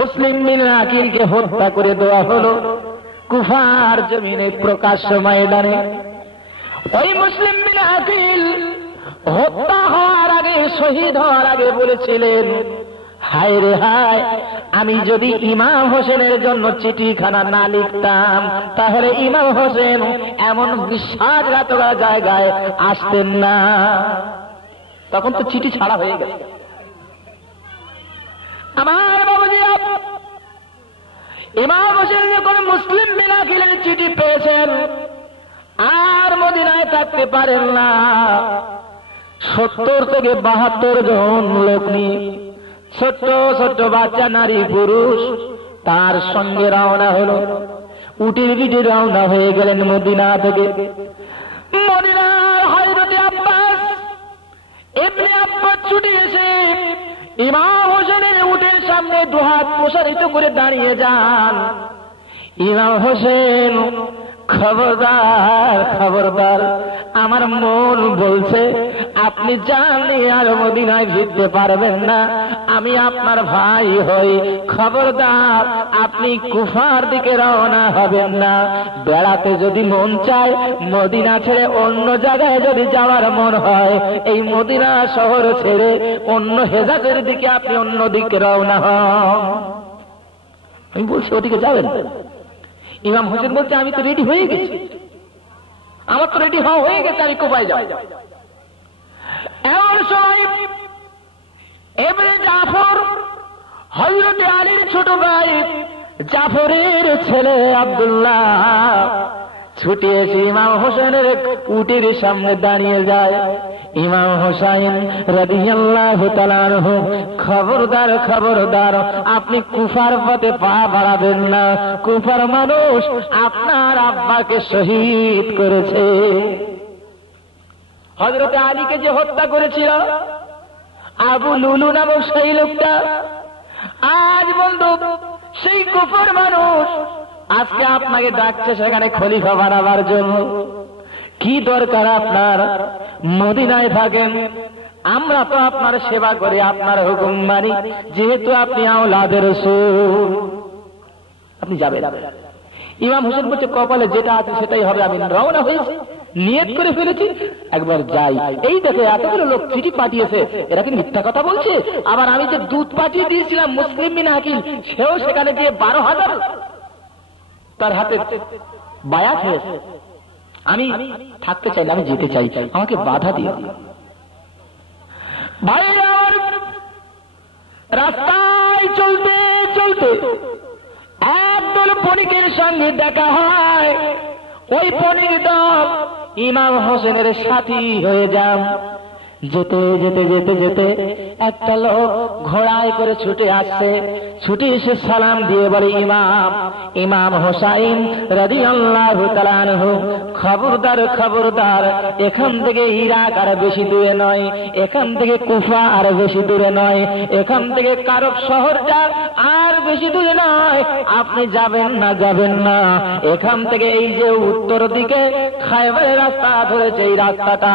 মুসলিম বিন আকিলকে হত্যা করে দেওয়া হলো কুফার জমিনে, প্রকাশ্য ময়দানে। ওই মুসলিম বিন আকিল হত্যা হওয়ার আগে, শহীদ হওয়ার আগে বলেছিলেন, হায় রে হায়, আমি যদি ইমাম হোসেনের জন্য চিঠিখানা না লিখতাম তাহলে ইমাম হোসেন এমন বিশ্বাসঘাতক জায়গায় আসতেন না। তখন তো চিঠি ছাড়া হয়ে গেছে। আমার বাবুজি, ইমাম হোসেন যখন মুসলিম বিন আকিলের চিঠি পেয়েছেন আর মদিনায় থাকতে পারেন না, 70 থেকে 72 জন লোক নিয়ে, ছোট্ট ছোট্ট বাচ্চা, নারী, পুরুষ তার সঙ্গে রওনা হলো। উটির পিঠে রওনা হয়ে গেলেন মদিনা থেকে। মদিনার হযরতে আব্বাস ইবনে আব্বাস ছুটে এসে ইমাম হোসেনের উটের সামনে দুহাত প্রসারিত করে দাঁড়িয়ে যান। ইমাম হোসেন, খবরদার খবরদার, আমার মন বলছে আপনি জানলে আর মদিনায় ফিরতে পারবেন না, আমি আপনার ভাই হই, খবরদার আপনি কুফার দিকে রওনা হবেন না। বেড়াতে যদি মন চায়, মদিনা ছেড়ে অন্য জায়গায় যদি যাওয়ার মন হয়, এই মদিনা শহর ছেড়ে অন্য হেজাজের দিকে আপনি অন্য দিকে রওনা হন। আমি বলছি ওদিকে যাবেন। ইমাম হোসেন বলছে আমি তো রেডি হয়ে গেছি, আমার তো রেডি হওয়া হয়ে গেছে, আমি কোপায় যাব। এমন সময় ইবনে জাফর, হযরতে আলীর ছোট ভাই জাফরের ছেলে আব্দুল্লাহ, ছুটে এসে ইমাম হোসেনের উটের সামনে দাঁড়িয়ে যায়। ইমাম হোসেন রাদিয়াল্লাহু তাআলা আনহু, খবরদার খবরদার, আপনি কুফার পথে পা বাড়াবেন না, কুফার মানুষ আপনার আব্বাকে শহীদ করেছে। হযরতে আলীকে যে হত্যা করেছিল আবু লুলু নামক সেই লোকটা, আজ বন্ধু সেই কুফার মানুষ আজকে আপনাকে ডাকছে সেখানে খলিফা বানাবার জন্য। কি দরকার আপনার? মদিনায় থাকেন, আমরা তো আপনার সেবা করি, আপনার হুকুম মানি, যেহেতু আপনি আওলাদে রাসূল, আপনি যাবেন। ইমাম হোসেন বলছে কপালে যেটা আছে সেটাই হবে, আমি রওনা হয়েছি, নিয়ত করে ফেলেছি, একবার যাই। এই দেখো এতগুলো লোক চিঠি পাঠিয়েছে, এরা কি মিথ্যা কথা বলছে? আবার আমি যে দুধ পাঠিয়ে দিয়েছিলাম মুসলিম বিন আকিল, সেও সেখানে গিয়ে 12,000 তার হাতে বায়াত হয়েছে। আমি থাকতে চাই না, আমি যেতে চাই, আমাকে বাধা দিয়ে দিন। ভাইরা, রাস্তায় চলতে চলতে একদল বণিকের সঙ্গে দেখা হয়। ওই বণিক দল ইমাম হোসেনের সাথী হয়ে যান। যেতে যেতে যেতে যেতে একটা লোক ঘোড়ায় করে ছুটে আসছে। ছুটে এসে সালাম দিয়ে বলে, ইমাম, ইমাম হোসাইন রাদিয়াল্লাহু তাআলা আনহু, খবরদার খবরদার, এখান থেকে ইরাক আর বেশি দূরে নয়, এখান থেকে কুফা আর বেশি দূরে নয়, এখান থেকে কারব শহরটা আর বেশি দূরে নয়, আপনি যাবেন না, যাবেন না। এখান থেকে এই যে উত্তর দিকে খায়বারের রাস্তা ধরেছে, এই রাস্তাটা,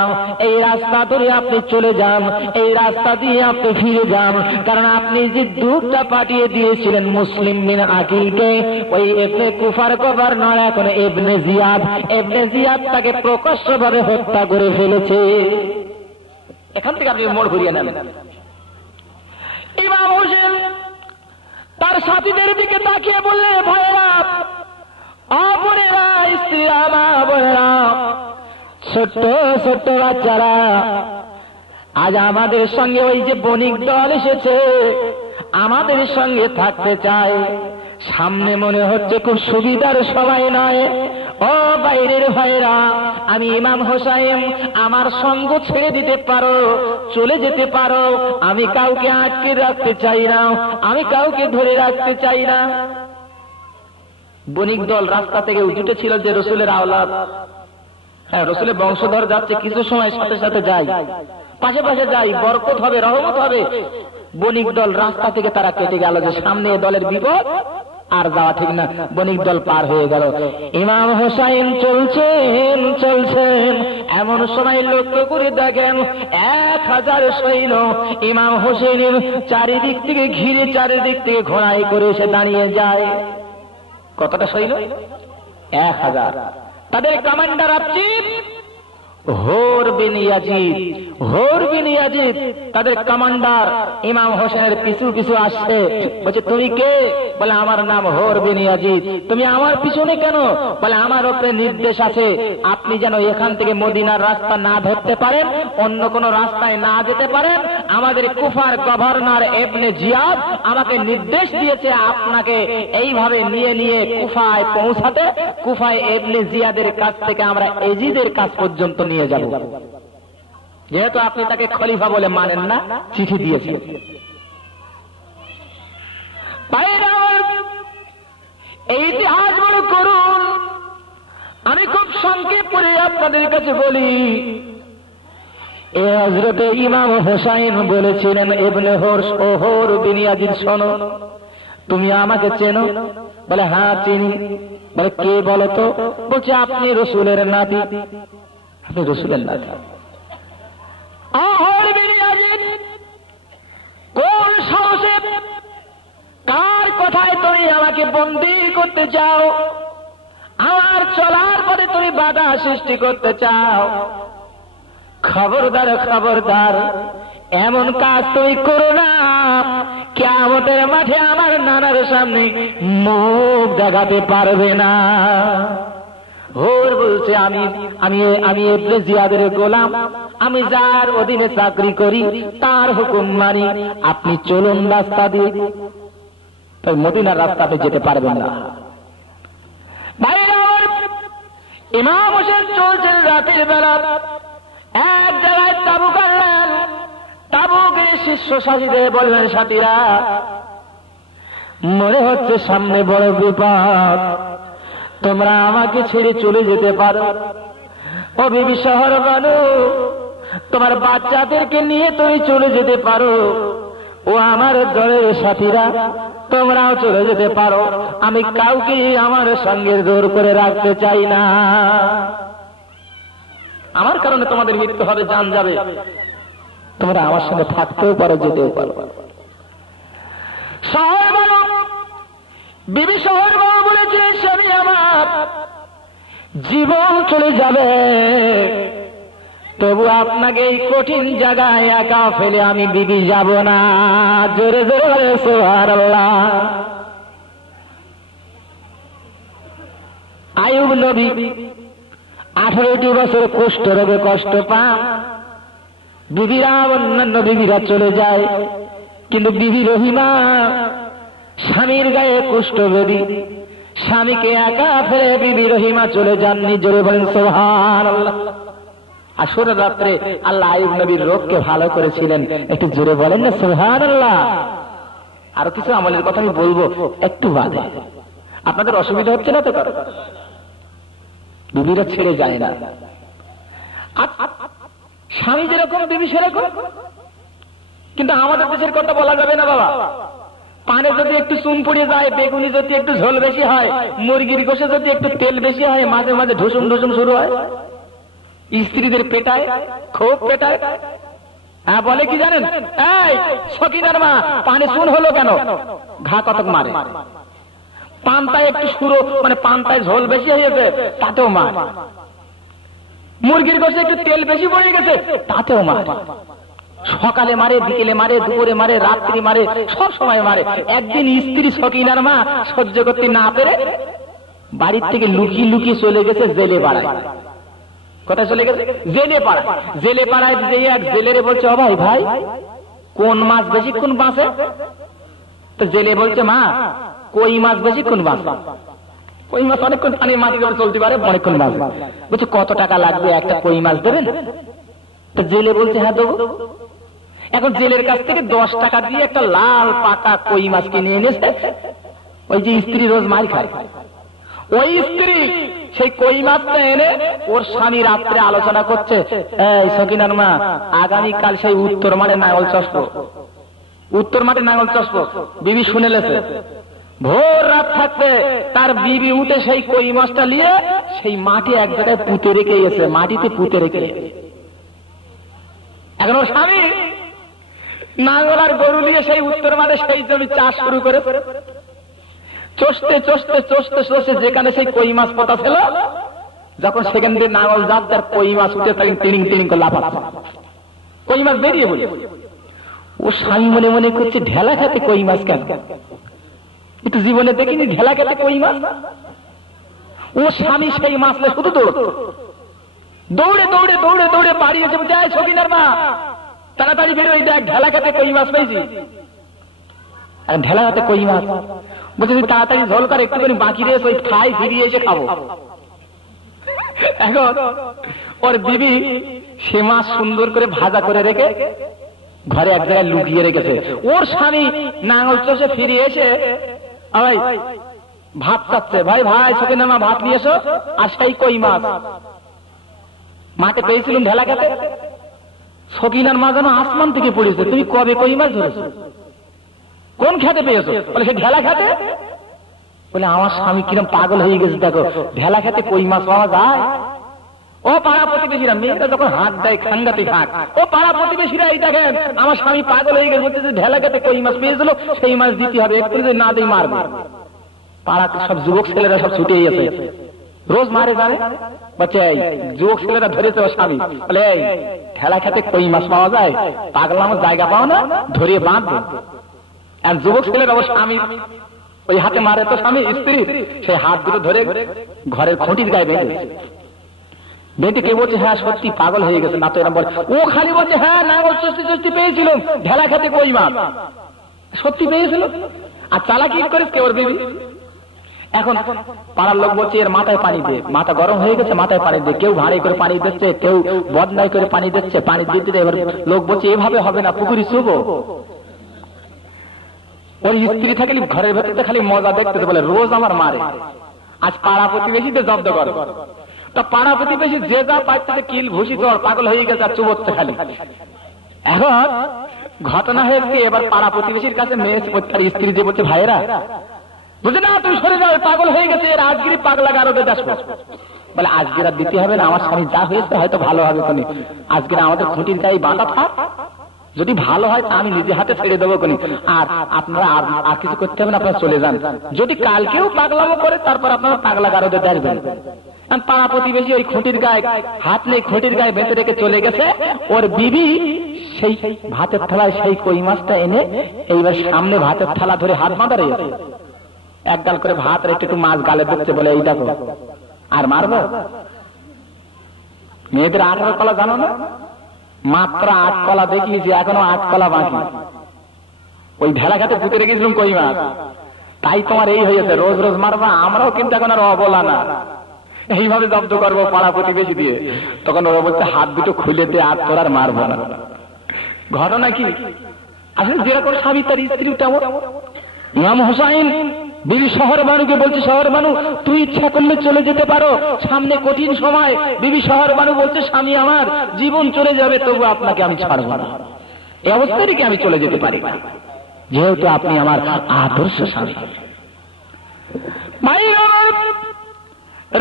এই রাস্তা ধরে আপনি চলে যান, এই রাস্তা দিয়ে আপনি ফিরে যান। কারণ আপনি যে দূতটা পাঠিয়ে দিয়েছিলেন মুসলিম বিন আকিলকে, ওই ইবনে কুফার গভর্নর এখন ইবনে জিয়াদ, ইবনে জিয়াদ তাকে প্রকাশ্যভাবে হত্যা করে ফেলেছে। এখান থেকে আপনি মোড় ঘুরিয়ে নেন। ইমাম হোসেন তার সাথীদের দিকে তাকিয়ে বললে, ভাইরা, বোনেরা, স্ত্রীরা, মা বোনেরা, ছোট্ট ছোট্ট বাচ্চারা, আজ আমাদের সঙ্গে ওই যে বণিক দল এসেছে, আমাদের সঙ্গে থাকতে চায়। সামনে মনে হচ্ছে খুব সুবিধার সময় নয়। ও বাইরের ভাইরা, আমি ইমাম হোসাইন, আমার সঙ্গ ছেড়ে দিতে পারো, চলে যেতে পারো, আমি কাউকে আটকে রাখতে চাই না, আমি কাউকে ধরে রাখতে চাই না। বণিক দল রাস্তা থেকে উঠেছিল যে রসুলের আওলাদ, হ্যাঁ, রসুলের বংশধর যাচ্ছে, কিছু সময় সাথে সাথে যাই, পাশে পাশে যাই, বরকত হবে, রহমত হবে। বণিক দল রাস্তা থেকে তারা কেটে গেল যে সামনে দলের বিপদ, আর যাওয়া ঠিক না, বণিক দল পার হয়ে গেল। ইমাম হোসাইন চলছেন, এমন সময় লক্ষ্য করে দেখেন 1000 সৈন্য ইমাম হোসেনের চারিদিক থেকে ঘিরে, চারিদিক থেকে ঘোড়ায় করে এসে দাঁড়িয়ে যায়। কতটা সৈন্য? 1000। তাদের কমান্ডার আফজিব হোর বিন ইয়াজিদ তাদের কমান্ডার ইমাম হোসেনের পিছু পিছু আসছে। বলছে, তুমি কে? বলে, আমার নাম হোর বিন ইয়াজিদ। তুমি আমার পিছনে কেন? বলে, আমার উপরে নির্দেশ আছে আপনি যেন এখান থেকে মদিনার রাস্তা না ধরতে পারেন, অন্য কোন রাস্তায় না যেতে পারেন। আমাদের কুফার গভর্নর ইবনে জিয়াদ আমাকে নির্দেশ দিয়েছে আপনাকে এইভাবে নিয়ে নিয়ে কুফায় পৌঁছাতে। কুফায় ইবনে জিয়াদের কাছ থেকে আমরা এজিদের কাছ পর্যন্ত নিয়ে যাব। যেহেতু আপনি তাকে খলিফা বলে মানেন না, চিঠি দিয়েছেন। এই ইতিহাস বড় করুন, আমি খুব সংক্ষেপ করে আপনাদের কাছে বলি। এ হযরতে ইমাম হোসাইন বলেছিলেন, ইবনে হোর বিন ইয়াজিদ, শোনো, তুমি আমাকে চেনো? বলে, হ্যাঁ চিনি। বলে, কে বলো তো? বলছে, আপনি রাসূলের নাতি। আপনি রাসূলের নাতি? হোর বিন ইয়াজিদ, কোন সাহসে, কার কথায় তুমি আমাকে বন্দী করতে চাও? আমার চলার পরে তুমি বাধা সৃষ্টি করতে চাও? খবরদার, খবরদার, এমন কাজ তুমি করো না। কিয়ামতের মাঠে আমার নানার সামনে মুখ দেখাতে পারবে না। হোর বলছে, আমি ইবনে জিয়াদের গোলাম, আমি যার অধীনে চাকরি করি তার হুকুম মানি। আপনি চলুন রাস্তা দিয়ে, তাই মদিনার রাস্তাতে যেতে পারবেন না। ইমাম হোসেন চলছেন রাতের বেলা, এক জায়গায় তাবু কাটলেন। তাবুকে শিষ্য সাথীদের বললেন, সাথীরা, মনে হচ্ছে সামনে বড় বিপদ, তোমরা আমাকে ছেড়ে চলে যেতে পারো। ও বিবি শহর বানু, তোমার বাচ্চাদেরকে নিয়ে তুমি চলে যেতে পারো। ও আমার দলের সাথীরা, তোমরাও চলে যেতে পারো। আমি কাউকে আমার সঙ্গে জোর করে রাখতে চাই না। আমার কারণে তোমাদের মৃত্যু হবে, জান যাবে, তোমরা আমার সঙ্গে থাকতেও পারো, যেতেও পারো। শহর বানু, বিবি শহর বানু বলেছে, স্বামী আমার জীবন চলে যাবে, তবু আপনাকে এই কঠিন জায়গায় একা ফেলে আমি বিবি যাব না। জোরে জোরে সুবহানাল্লাহ। আইয়ুব নবী 18টি বছর কুষ্ঠ রোগে কষ্ট পান। বিবিরা, অন্যান্য বিবিরা চলে যায়, কিন্তু বিবি রহিমা স্বামীর গায়ে কুষ্ঠবেদী, স্বামীকে একা ফেলে বিবি রহিমা চলে যাননি। জোরে বলেন সুবহানাল্লাহ। আসরের রাত্রে আল্লাহ আইয়ুব নবীর রোগকে ভালো করেছিলেন। একটু জোরে বলেন না সুবহানাল্লাহ। আরো কিছু আমলের কথা আমি বলবো একটু বাদে, আপনাদের অসুবিধা হচ্ছে না তো? বিবিরা ছেড়ে যায় না। স্বামী যেরকম বিবি সেরকম। কিন্তু আমাদের দেশের কথা বলা যাবে না বাবা। পানে যদি একটু চুন পড়ে যায়, বেগুনি যদি একটু ঝোল বেশি হয়, মুরগির গোশে যদি একটু তেল বেশি হয়, মাঝে মাঝে ঢুসুম ঢুসুম শুরু হয়। স্ত্রীদের পেটায়, খুব পেটায়। হ্যাঁ, বলে কি জানেন, এই সকিনার মা, পানে চুন হলো কেন? ঘা কতক মারে। পান্তায় একটু সুরো, মানে পান্তায় ঝোল বেশি হয়েছে, তাতেও মার। মুরগির গোশে একটু তেল বেশি পড়ে গেছে, তাতেও মার। সকালে মারে, বিকেলে মারে, দুপুরে মারে, রাত্রি মারে, সব সময় মারে। একদিন স্ত্রী সকিনার মা সহ্য করতে না পেরে বাড়ির থেকে লুকিয়ে লুকিয়ে চলে গেছে জেলে পাড়ায়। কোথায় চলে গেছে? জেলে পাড়ায়। জেলে পাড়ায় যে এক জেলেরে বলছে, ও ভাই ভাই, কোন মাছ বেশিক্ষণ বাঁচে? তো জেলে বলছে, মা, কই মাছ বেশিক্ষণ বাঁচে? কই মাছ অনেকক্ষণ পানির মাটির উপর চলতে পারে, অনেকক্ষণ বাঁচে। বলছে, কত টাকা লাগবে, একটা কই মাছ দেবেন? তো জেলে বলছে, হ্যাঁ দেবো। এখন জেলের কাছ থেকে 10 টাকা দিয়ে একটা লাল পাকা কই মাছ কিনে এনেছে। ওই যে স্ত্রী রোজ মার খায়, ওই স্ত্রী সেই কই মাছটা এনে ওর স্বামী রাত্রে আলোচনা করছে, এই সকিনার মা, আগামীকাল সেই উত্তর মাঠে নাঙল চষবো, উত্তর মাঠে নাঙল চষবো। বিবি শুনে লেছে, ভোর রাত থাকতে তার বিবি উঠে সেই কই মাছটা নিয়ে সেই মাটি এক জায়গায় পুঁতে রেখে গেছে, মাটিতে পুঁতে রেখে। এখন ওর স্বামী নাঙ্গল আর গরু নিয়ে সেই উত্তর মাঠে সেই জমি চাষ শুরু করে চষতে চষতে চষতে চষতে যেখানে সেই কই মাছ পোতা ছিল, যখন সেখান দিয়ে নাঙ্গল যাচ্ছে আর কই মাছ উঠে তখন টিনিং টিনিং করে লাফাচ্ছে, কই মাছ বেরিয়ে বলে। ও স্বামী মনে মনে করছে ঢেলা খেতে কই মাছ কেন, একটু জীবনে দেখিনি ঢেলা খেতে কই মাছ। ও স্বামী সেই মাছ শুধু দৌড়ে দৌড়ে দৌড়ে দৌড়ে দৌড়ে বাড়ি এসে যায়, সকিনার মা তাড়াতাড়ি বেরোই, দেখ ঢেলা খেতে কই মাছ পেয়েছি। ঢেলা খেতে কই মাছ বলছে তুই তাড়াতাড়ি ঝোল কর, একটুখানি বাকি রেস ওই খাই, ফিরিয়ে এসে খাবো। এখন ওর বিবি সে মাছ সুন্দর করে ভাজা করে রেখে ঘরে এক জায়গায় লুকিয়ে রেখেছে। ওর স্বামী নাঙ্গল চষে ফিরিয়ে এসে ভাই ভাত চাচ্ছে, ভাই ভাই সকিনার মা ভাত নিয়ে এসো, আর সেই কই মাছ মাকে পেয়েছিলাম ঢেলা খেতে। সকিনার মা যেন আসমান থেকে পড়েছে, তুমি কবে কই মাছ ধরেছো, কোন খেতে পেয়েছো? বলে সে ঢেলা খেতে। বলে আমার স্বামী কিরম পাগল হয়ে গেছে, দেখো ঢেলা খেতে কই মাছ পাওয়া যায়। ও পাড়া প্রতিবেশীরা, মেয়েরা যখন হাত দেয় খাঙ্গাতে খাক, ও পাড়া প্রতিবেশীরা এই দেখেন আমার স্বামী পাগল হয়ে গেছে, বলছে যে ঢেলা খেতে কই মাছ পেয়েছিল, সেই মাছ দিতে হবে, একটু যদি না দিই মারবে। পাড়াতে সব যুবক ছেলেরা সব ছুটে গেছে, রোজ মারে জানে বলছে যুবক ছেলেরা ধরেছে ওর স্বামী, বলে এই ঢেলা খেতে কই মাছ পাওয়া যায়, পাগলামোর জায়গা পাও না, ধরিয়ে বাঁধবে। আর যুবক ছেলেরা ওর স্বামী ওই হাতে মারে তো স্বামী স্ত্রী, সেই হাত দুটো ধরে ঘরের খুঁটির গায়ে বেঁধে বেঁধে কে বলছে হ্যাঁ সত্যি পাগল হয়ে গেছে, না তো এরকম বলে। ও খালি বলছে হ্যাঁ নাঙ্গল চষতে চষতে পেয়েছিল ঢেলা খেতে কই মাছ, সত্যি পেয়েছিল। আর চালাকি করিস কে ওর বিবি। এখন পাড়ার লোক বলছে এর মাথায় পানি দে, মাথা গরম হয়ে গেছে মাথায় পানি দে, কেউ ভারী করে পানি দিচ্ছে, কেউ বদনাই করে পানি দিচ্ছে, পানি দিতে এবার লোক বলছে এভাবে হবে না, পুকুরি শুবো। ওর স্ত্রী থাকে ঘরের ভেতরে খালি মজা দেখতে, বলে রোজ আমার মারে, আজ পাড়া প্রতিবেশীতে জব্দ করে। তা পাড়া প্রতিবেশী যে যা পাচ্ছে কিল ভুসি তোর পাগল হয়ে গেছে আর চুবচ্ছে খালি। এখন ঘটনা হয়েছে এবার পাড়া প্রতিবেশীর কাছে মেয়ে তার স্ত্রী যে বলছে ভাইয়েরা বুঝে না তুমি সরে যাবে, পাগল হয়ে গেছে, এর আজগিরি পাগলা গারদে আসবো। বলে আজকের আর দিতে হবে না, আমার স্বামী যা হয়েছে হয়তো ভালো হবে, কোনি আজকের আমাদের খুঁটির গায়ে বাঁধা থাক, যদি ভালো হয় তা আমি নিজে হাতে ছেড়ে দেবো কোনি, আর আপনারা আর কিছু করতে হবে না, আপনারা চলে যান। যদি কালকেও পাগলামো করে তারপর আপনারা পাগলা গারদে আসবেন। পাড়া প্রতিবেশী ওই খুঁটির গায়ে হাত নেই, খুঁটির গায়ে বেঁধে রেখে চলে গেছে। ওর বিবি সেই ভাতের থালায় সেই কই মাছটা এনে এইবার সামনে ভাতের থালা ধরে হাত বাঁধা রয়েছে, এক গাল করে ভাত রেখে একটু মাছ গালে দিচ্ছে, বলে এই দেখো আর মারবো। মেয়েদের 18 কলা জানো না, মাত্র 8 কলা দেখিয়েছি, এখনো 8 কলা বাকি। ওই ঢেলা খাতে পুঁতে রেখেছিলাম কই মাছ, তাই তোমার এই হয়েছে, রোজ রোজ মারবা। আমরাও কিন্তু এখন আর অবলা না, এইভাবে জব্দ করবো পাড়া প্রতিবেশী দিয়ে। তখন ওরা বলছে হাত দুটো খুলে দিয়ে আর তোর আর মারবো না। ঘটনা কি আসলে যেরকম স্বামী তার স্ত্রী তেমন। ইমাম হোসাইন বিবি শহর বানুকে বলছে শহর বানু তুই ইচ্ছা করলে চলে যেতে পারো, সামনে কঠিন সময়। বিবি শহর বানু বলছে স্বামী আমার জীবন চলে যাবে তবু আপনাকে আমি ছাড়বো না, এই অবস্থা থেকে আমি চলে যেতে পারি, যেহেতু আপনি আমার আদর্শ স্বামী।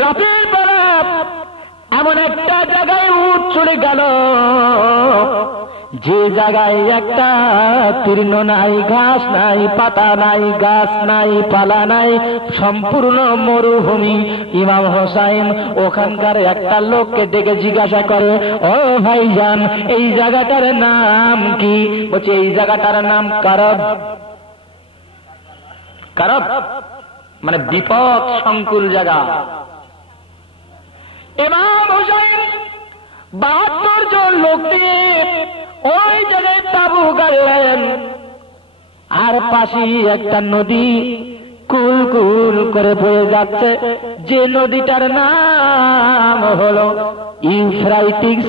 রাতের বেলা এমন একটা জায়গায় উঠ চলে গেল, যে জায়গায় একটা তৃণ নাই, ঘাস নাই, পাতা নাই, গাছ নাই, পালা নাই, সম্পূর্ণ মরুভূমি। ইমাম হোসাইন ওখানকার একটা লোককে ডেকে জিজ্ঞাসা করে, ও ভাইজান এই জায়গাটার নাম কি? বলছে এই জায়গাটার নাম করব। করব মানে বিপদ সংকুল জায়গা। ইমাম হোসাইন 72 জন লোক দিয়ে ওই জায়গায় তাবু গাড়লেন, আর পাশে একটা নদী কুল কুল করে বয়ে যাচ্ছে, যে নদীটার নাম হলো ইউফ্রাইটিস।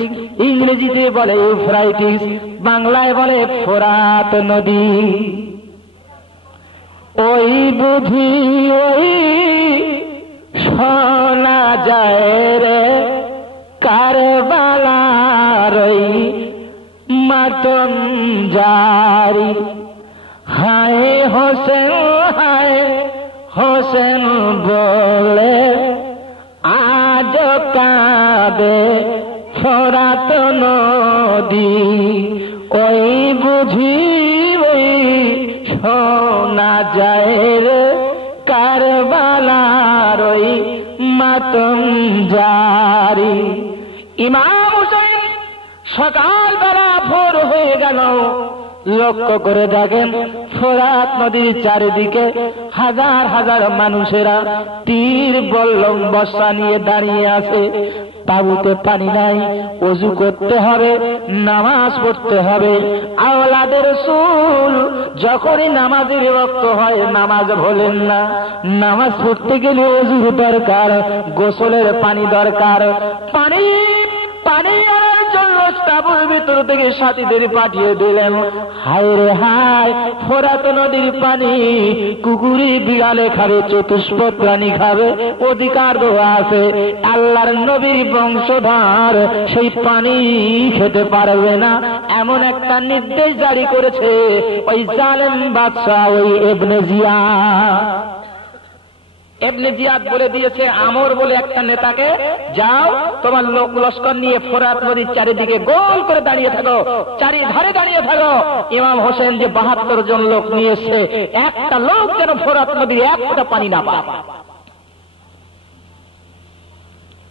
ইংরেজিতে বলে ইউফ্রাইটিস, বাংলায় বলে ফোরাত নদী। ওই বুঝি ওই শোনা যায় রে কারবালার ওই মাতম জারি, হায় হোসেন হায় হোসেন বলে আজ কাঁদে ফোরাত নদী, ওই বুঝি ওই শোনা যায় রে কারবালার ওই মাতম জারি। ইমাম হুসাইন সকালবেলা ভোর হয়ে গেল, লক্ষ্য করে দেখেন ফোরাত নদীর চারিদিকে হাজার হাজার মানুষেরা তীর বল্লম বর্ষা নিয়ে দাঁড়িয়ে আছে। তাঁবুতে পানি নাই, ওযু করতে হবে, নামাজ পড়তে হবে। আওলাদে রাসূল যখনই নামাজের ওয়াক্ত হয় নামাজ ভোলেন না। নামাজ পড়তে গেলে ওযু দরকার, গোসলের পানি দরকার। পানি আনার জন্য তাঁবুর ভিতর থেকে সাথীদের পাঠিয়ে দিলেন। হায় রে হায়, ফোরাত নদীর পানি কুকুরে বিড়ালে খাবে, চতুষ্পদ প্রাণী খাবে, অধিকার দেওয়া আছে। আল্লাহর নবীর বংশধর সেই পানি খেতে পারবে না, এমন একটা নির্দেশ জারি করেছে ওই জালেম বাদশাহ ওই ইবনে জিয়াদ বলে দিয়েছে আমর বলে একটা নেতাকে, যাও তোমার লোক লস্কর নিয়ে ফোরাত নদীর চারিদিকে গোল করে দাঁড়িয়ে থাকো, চারিধারে দাঁড়িয়ে থাকো। ইমাম হোসেন যে 72 জন লোক নিয়ে এসছে, একটা লোক যেন ফোরাত নদীর এক ফোঁটা পানি না পায়।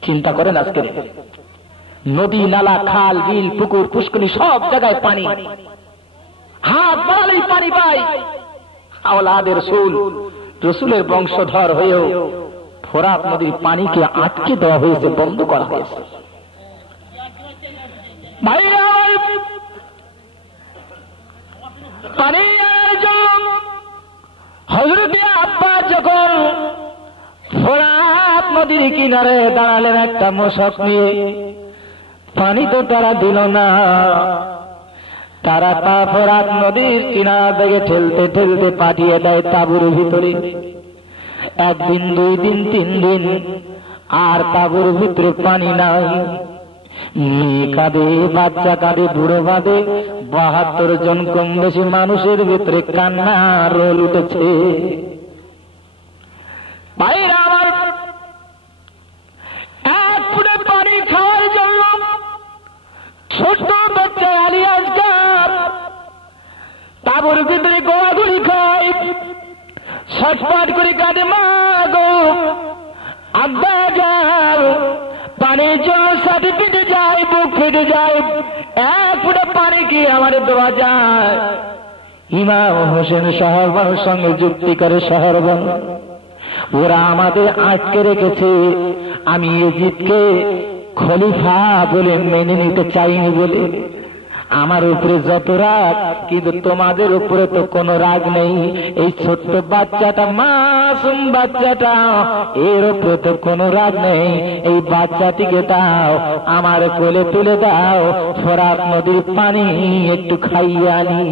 চিন্তা করেন, আজকে নদী নালা খাল বিল পুকুর পুষ্করী সব জায়গায় পানি, হাত বাড়ালেই পানি পাই। আওলাদের রসুলের বংশধর হয়েও ফোরাত নদীর পানিকে আটকে দেওয়া হয়েছে, বন্ধ করা হয়েছে। পানি হযরত আব্বাস যখন ফোরাত নদীর কিনারে দাঁড়ালেন একটা মশক নিয়ে, পানি তো তারা দিল না। তারা ফোরাত নদীর কিনারা থেকে ঠেলতে ঠেলতে পাঠিয়ে দেয় তাঁবুর ভিতরে। 1 দিন 2 দিন 3 দিন আর তাঁবুর ভিতরে পানি নাই। মেয়ে কাঁদে, বাচ্চা কাঁদে, বুড়ো কাঁদে, 72 জন কম বেশি মানুষের ভিতরে কান্নার রোল উঠেছে। ভাইরা আমার, 1 ফুটে পানি খাওয়ার জন্য ছোট্ট বাচ্চা আলী আসগার তাঁবুর ভিতরে গোয়াগুড়ি খায়, ছটফট করে কাঁদে, মা গো আব্বা যাও, পানির জন্য সাথে পেটে যায়, বুক ফেটে যায়, 1 ফুটা পানি কি আমার দেওয়া যায়? ইমাম হোসেন সাহাবার সঙ্গে যুক্তি করে শহর বন, ওরা আমাদের আটকে রেখেছে, আমি ইয়াজিদকে খলিফা বলে মেনে নিতে চাইনি বলে আমার উপরে যত রাগ, কিন্তু তোমাদের উপরে তো কোনো রাগ নেই। এই ছোট্ট বাচ্চাটা, মাসুম বাচ্চাটা, এর উপরে তো কোনো রাগ নেই। এই বাচ্চাটিকে দাও, আমার কোলে তুলে দাও, ফোরাত নদীর পানি একটু খাইয়ে আনি।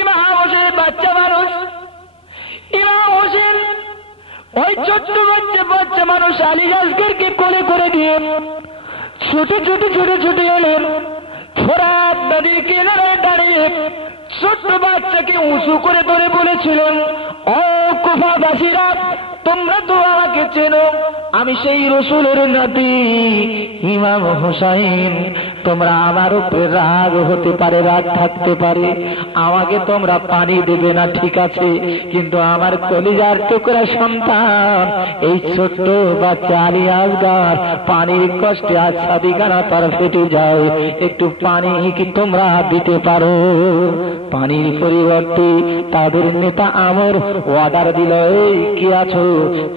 ইমাম হোসেন বাচ্চা মানুষ, ইমাম হোসেন ওই ছোট্ট বাচ্চা মানুষ আলী আসগরকে কোলে করে দিয়ে ছুটে ছুটে ছুটে ছুটে এলেন ফোরাত নদীর কিনারে দাঁড়িয়ে ছোট্ট বাচ্চাকে উঁচু করে ধরে বলেছিলেন, ও কুফাবাসীরা, তোমরা তো আমাকে চেনো, আমি সেই রসুলের নাতি ইমাম হোসাইন। তোমরা আমার উপরে রাগ হতে পারে, রাগ থাকতে পারে, আমাকে তোমরা পানি দেবে না ঠিক আছে, কিন্তু আমার কলিজার টুকরা সন্তান এই ছোট্ট বাচ্চা আলী আসগার পানির কষ্টে আচ্ছা দিগানা তার ফেটে যায়, একটু পানি কি তোমরা দিতে পারো? পানির পরিবর্তে তাদের নেতা আমর অর্ডার দিল, এই কি আছো,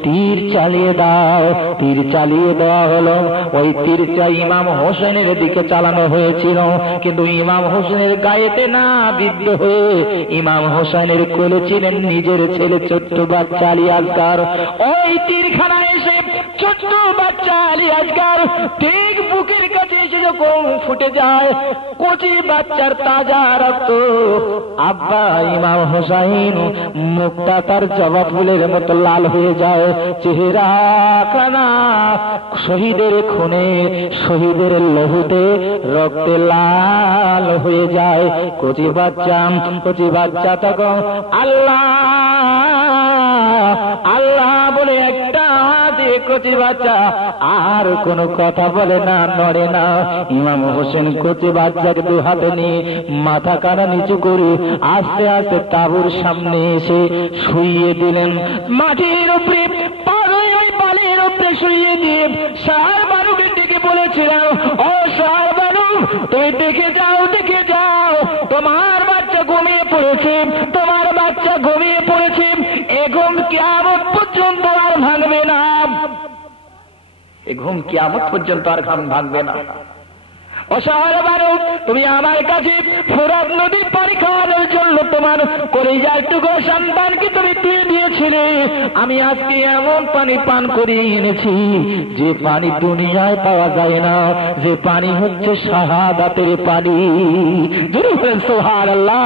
তীর চালিয়ে দাও। তীর চালিয়ে দেওয়া হলো। ওই তীরটা ইমাম হোসেনের দিকে চালানো হয়েছিল, কিন্তু ইমাম হোসেনের গায়েতে না বিদ্ধ হয়ে ইমাম হোসেনের কোলে ছিলেন নিজের ছেলে ছোট্ট বাচ্চা আলী আসগার। ওই তীরখানা এসে ছোট্ট বাচ্চা আলী আসগার ঠিক বুকের কাছে এসে যেরকম ফুটে যায় কচি বাচ্চার তাজা রক্ত, আব্বা ইমাম হোসাইন মুখটা তার জবা ফুলের মতো লাল হয়ে যায়, চেহারা কানা শহীদের খুনে শহীদের লহুতে রক্তে লাল হয়ে যায়। কচি বাচ্চা তখন আল্লাহ আল্লাহ বলে একটা হাতে কচি বাচ্চা আর কোনো কথা বলে না, নড়ে না। ইমাম হোসেন কচি বাচ্চার দু হাতে নিয়ে মাথা কানা নিচু করে আস্তে আস্তে তাঁবুর সামনে এসে শুইয়ে দিলেন মাটির উপরে, ওই বালির উপরে শুইয়ে দিয়ে শাহ বানুকে ডেকে বলেছিলাম, ও শাহ বানু তুমি দেখে যাও তোমার বাচ্চা ঘুমিয়ে পড়েছে, তোমার বাচ্চা ঘুমিয়ে পড়েছে, এ ঘুম কিয়ামত পর্যন্ত আর ভাঙবে না, এ ঘুম কিয়ামত পর্যন্ত আর ভাঙবে না। অসহায় বানু তুমি আমার কাছে ফোরাত নদীর পানি খাওয়ানোর জন্য তোমার কলিজার টুকরো সন্তানকে তুমি দিয়ে দিয়েছিলে, আমি আজকে এমন পানি পান করিয়ে এনেছি যে পানি দুনিয়ায় পাওয়া যায় না, যে পানি হচ্ছে শাহাদাতের পানি। জোরে বলেন সুবহানাল্লাহ,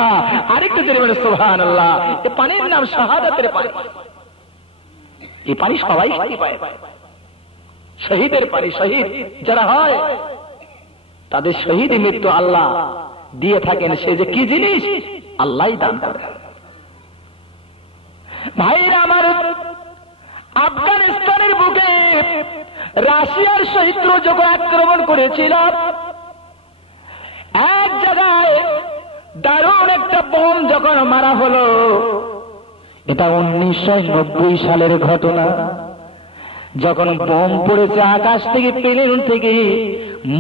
আরেকটু জোরে বলেন সুবহানাল্লাহ। এই পানির নাম শাহাদাতের পানি। এই পানি সবাই পায়, শহীদের পানি। শহীদ যারা হয় তাদের শহীদ মৃত্যু আল্লাহ দিয়ে থাকেন, সে যে কি জিনিস আল্লাহই দান করেন। ভাইরা আমার, আফগানিস্তানের বুকে রাশিয়ার সৈন্য যখন আক্রমণ করেছিল, এক জায়গায় দারুণ একটা বোম যখন মারা হলো, এটা 1990 সালের ঘটনা। যখন বোম পড়েছে আকাশ থেকে, প্লেন থেকে,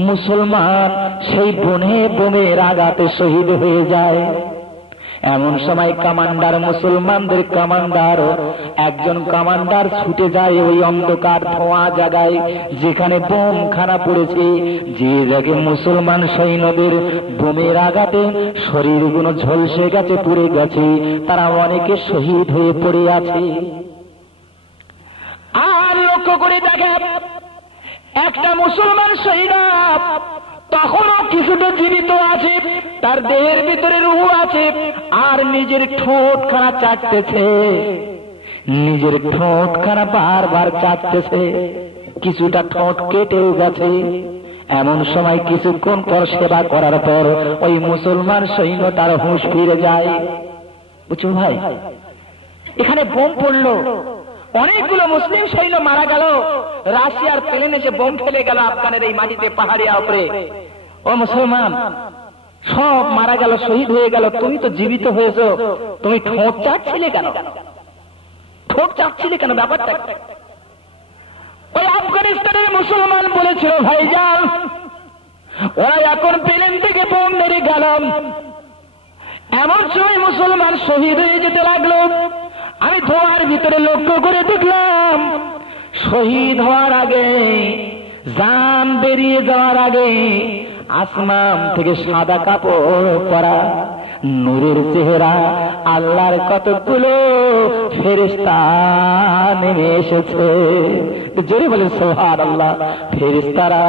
মুসলমান সেই বোমের আঘাতে শহীদ হয়ে যায়। এমন সময় কমান্ডার, মুসলমানদের কমান্ডার, একজন কমান্ডার ছুটে যায় ওই অন্ধকার ধোঁয়া জায়গায় যেখানে বোমখানা পড়েছে, যে জায়গায় মুসলমান সৈন্যদের বোমের আঘাতে শরীরগুলো ঝলসে গেছে, পুড়ে গেছে, তারা অনেকে শহীদ হয়ে পড়ে আছে। আর লক্ষ্য করে দেখে একটা মুসলমান সৈন্য তখনও কিছুটা জীবিত আছে, তার দেহের ভিতরে রূহ আছে, আর নিজের ঠোঁটখানা চাটতেছে, নিজের ঠোঁটখানা বারবার চাটতেছে, কিছুটা ঠোঁট কেটেও গেছে। এমন সময় কিছুক্ষণ পর সেবা করার পর ওই মুসলমান সৈন্য তার হুঁশ ফিরে যায়। বুঝছো ভাই, এখানে বোম পড়লো, অনেকগুলো মুসলিম সৈন্য মারা গেল, রাশিয়ার প্লেন এসে বোম ফেলে গেল আফগানের এই মাটিতে, পাহাড়িয়া উপরে। ও মুসলমান, সব মারা গেল, শহীদ হয়ে গেল, তুমি তো জীবিত হয়েছ, তুমি ঠোঁট চাটছিলে কেন? ঠোঁট চাটছিলে কেন? ব্যাপারটা ওই আফগানিস্তানের মুসলমান বলেছিল, ভাইজান ওরা এখন প্লেন থেকে বোম মেরে গেল। এমন সময় মুসলমান শহীদ হয়ে যেতে লাগলো। আমি ধোঁয়ার ভিতরে লক্ষ্য করে দেখলাম, শহীদ হওয়ার আগে, জান বেরিয়ে যাওয়ার আগে আসমান থেকে সাদা কাপড় পরা নূরের চেহারা আল্লাহর কতগুলো ফেরেশতা নেমে এসেছে। জোরে বলেন সুবহানাল্লাহ। ফেরেশতারা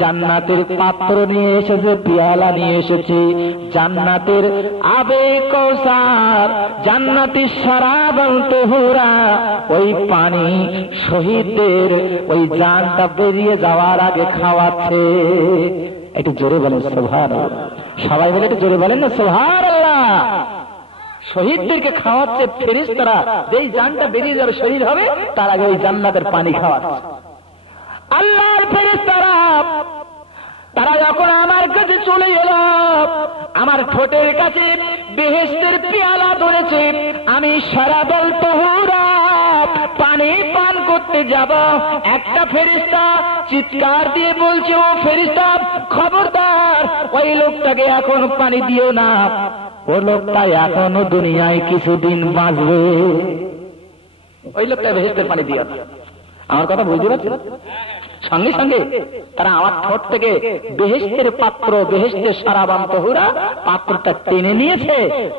জান্নাতের পাত্র নিয়ে এসেছে, পিয়ালা নিয়ে এসেছে, জান্নাতের আবে কৌসার, জান্নাতি শারাবান তুহুরা, ওই পানি শহীদদের ওই জানটা বেরিয়ে যাওয়ার আগে খাওয়াচ্ছে। একটু জোরে বলেন সুবহানাল্লাহ। সবাই মিলে একটু জোরে বলেন না সুবহানাল্লাহ। শহীদদেরকে খাওয়াচ্ছে ফেরেশতারা, যেই জানটা বেরিয়ে যাবে শহীদ হবে তার আগে ওই জান্নাতের পানি খাওয়াচ্ছে আল্লাহর ফেরেশতারা। তারা যখন আমার কাছে চলে এলো, আমার ঠোঁটের কাছে বেহেশতের পেয়ালা ধরেছে, আমি শারাবাল তুহুরা পানি পান করতে যাব। একটা ফেরেশতা চিৎকার দিয়ে বলছে, ও ফেরেশতা খবরদার, ওই লোকটাকে এখন পানি দিও না, ও লোকটা এখনো দুনিয়ায় কিছুদিন বাঁচবে, ওই লোকটা বেহেশতের পানি দিও না। আমার কথা বুঝতে পারছো? সঙ্গে সঙ্গে তারা আমার ঠোঁট থেকে বেহেশতের পাত্র, বেহেশতের সারাবান তহুরা পাত্রটা টেনে নিয়েছে।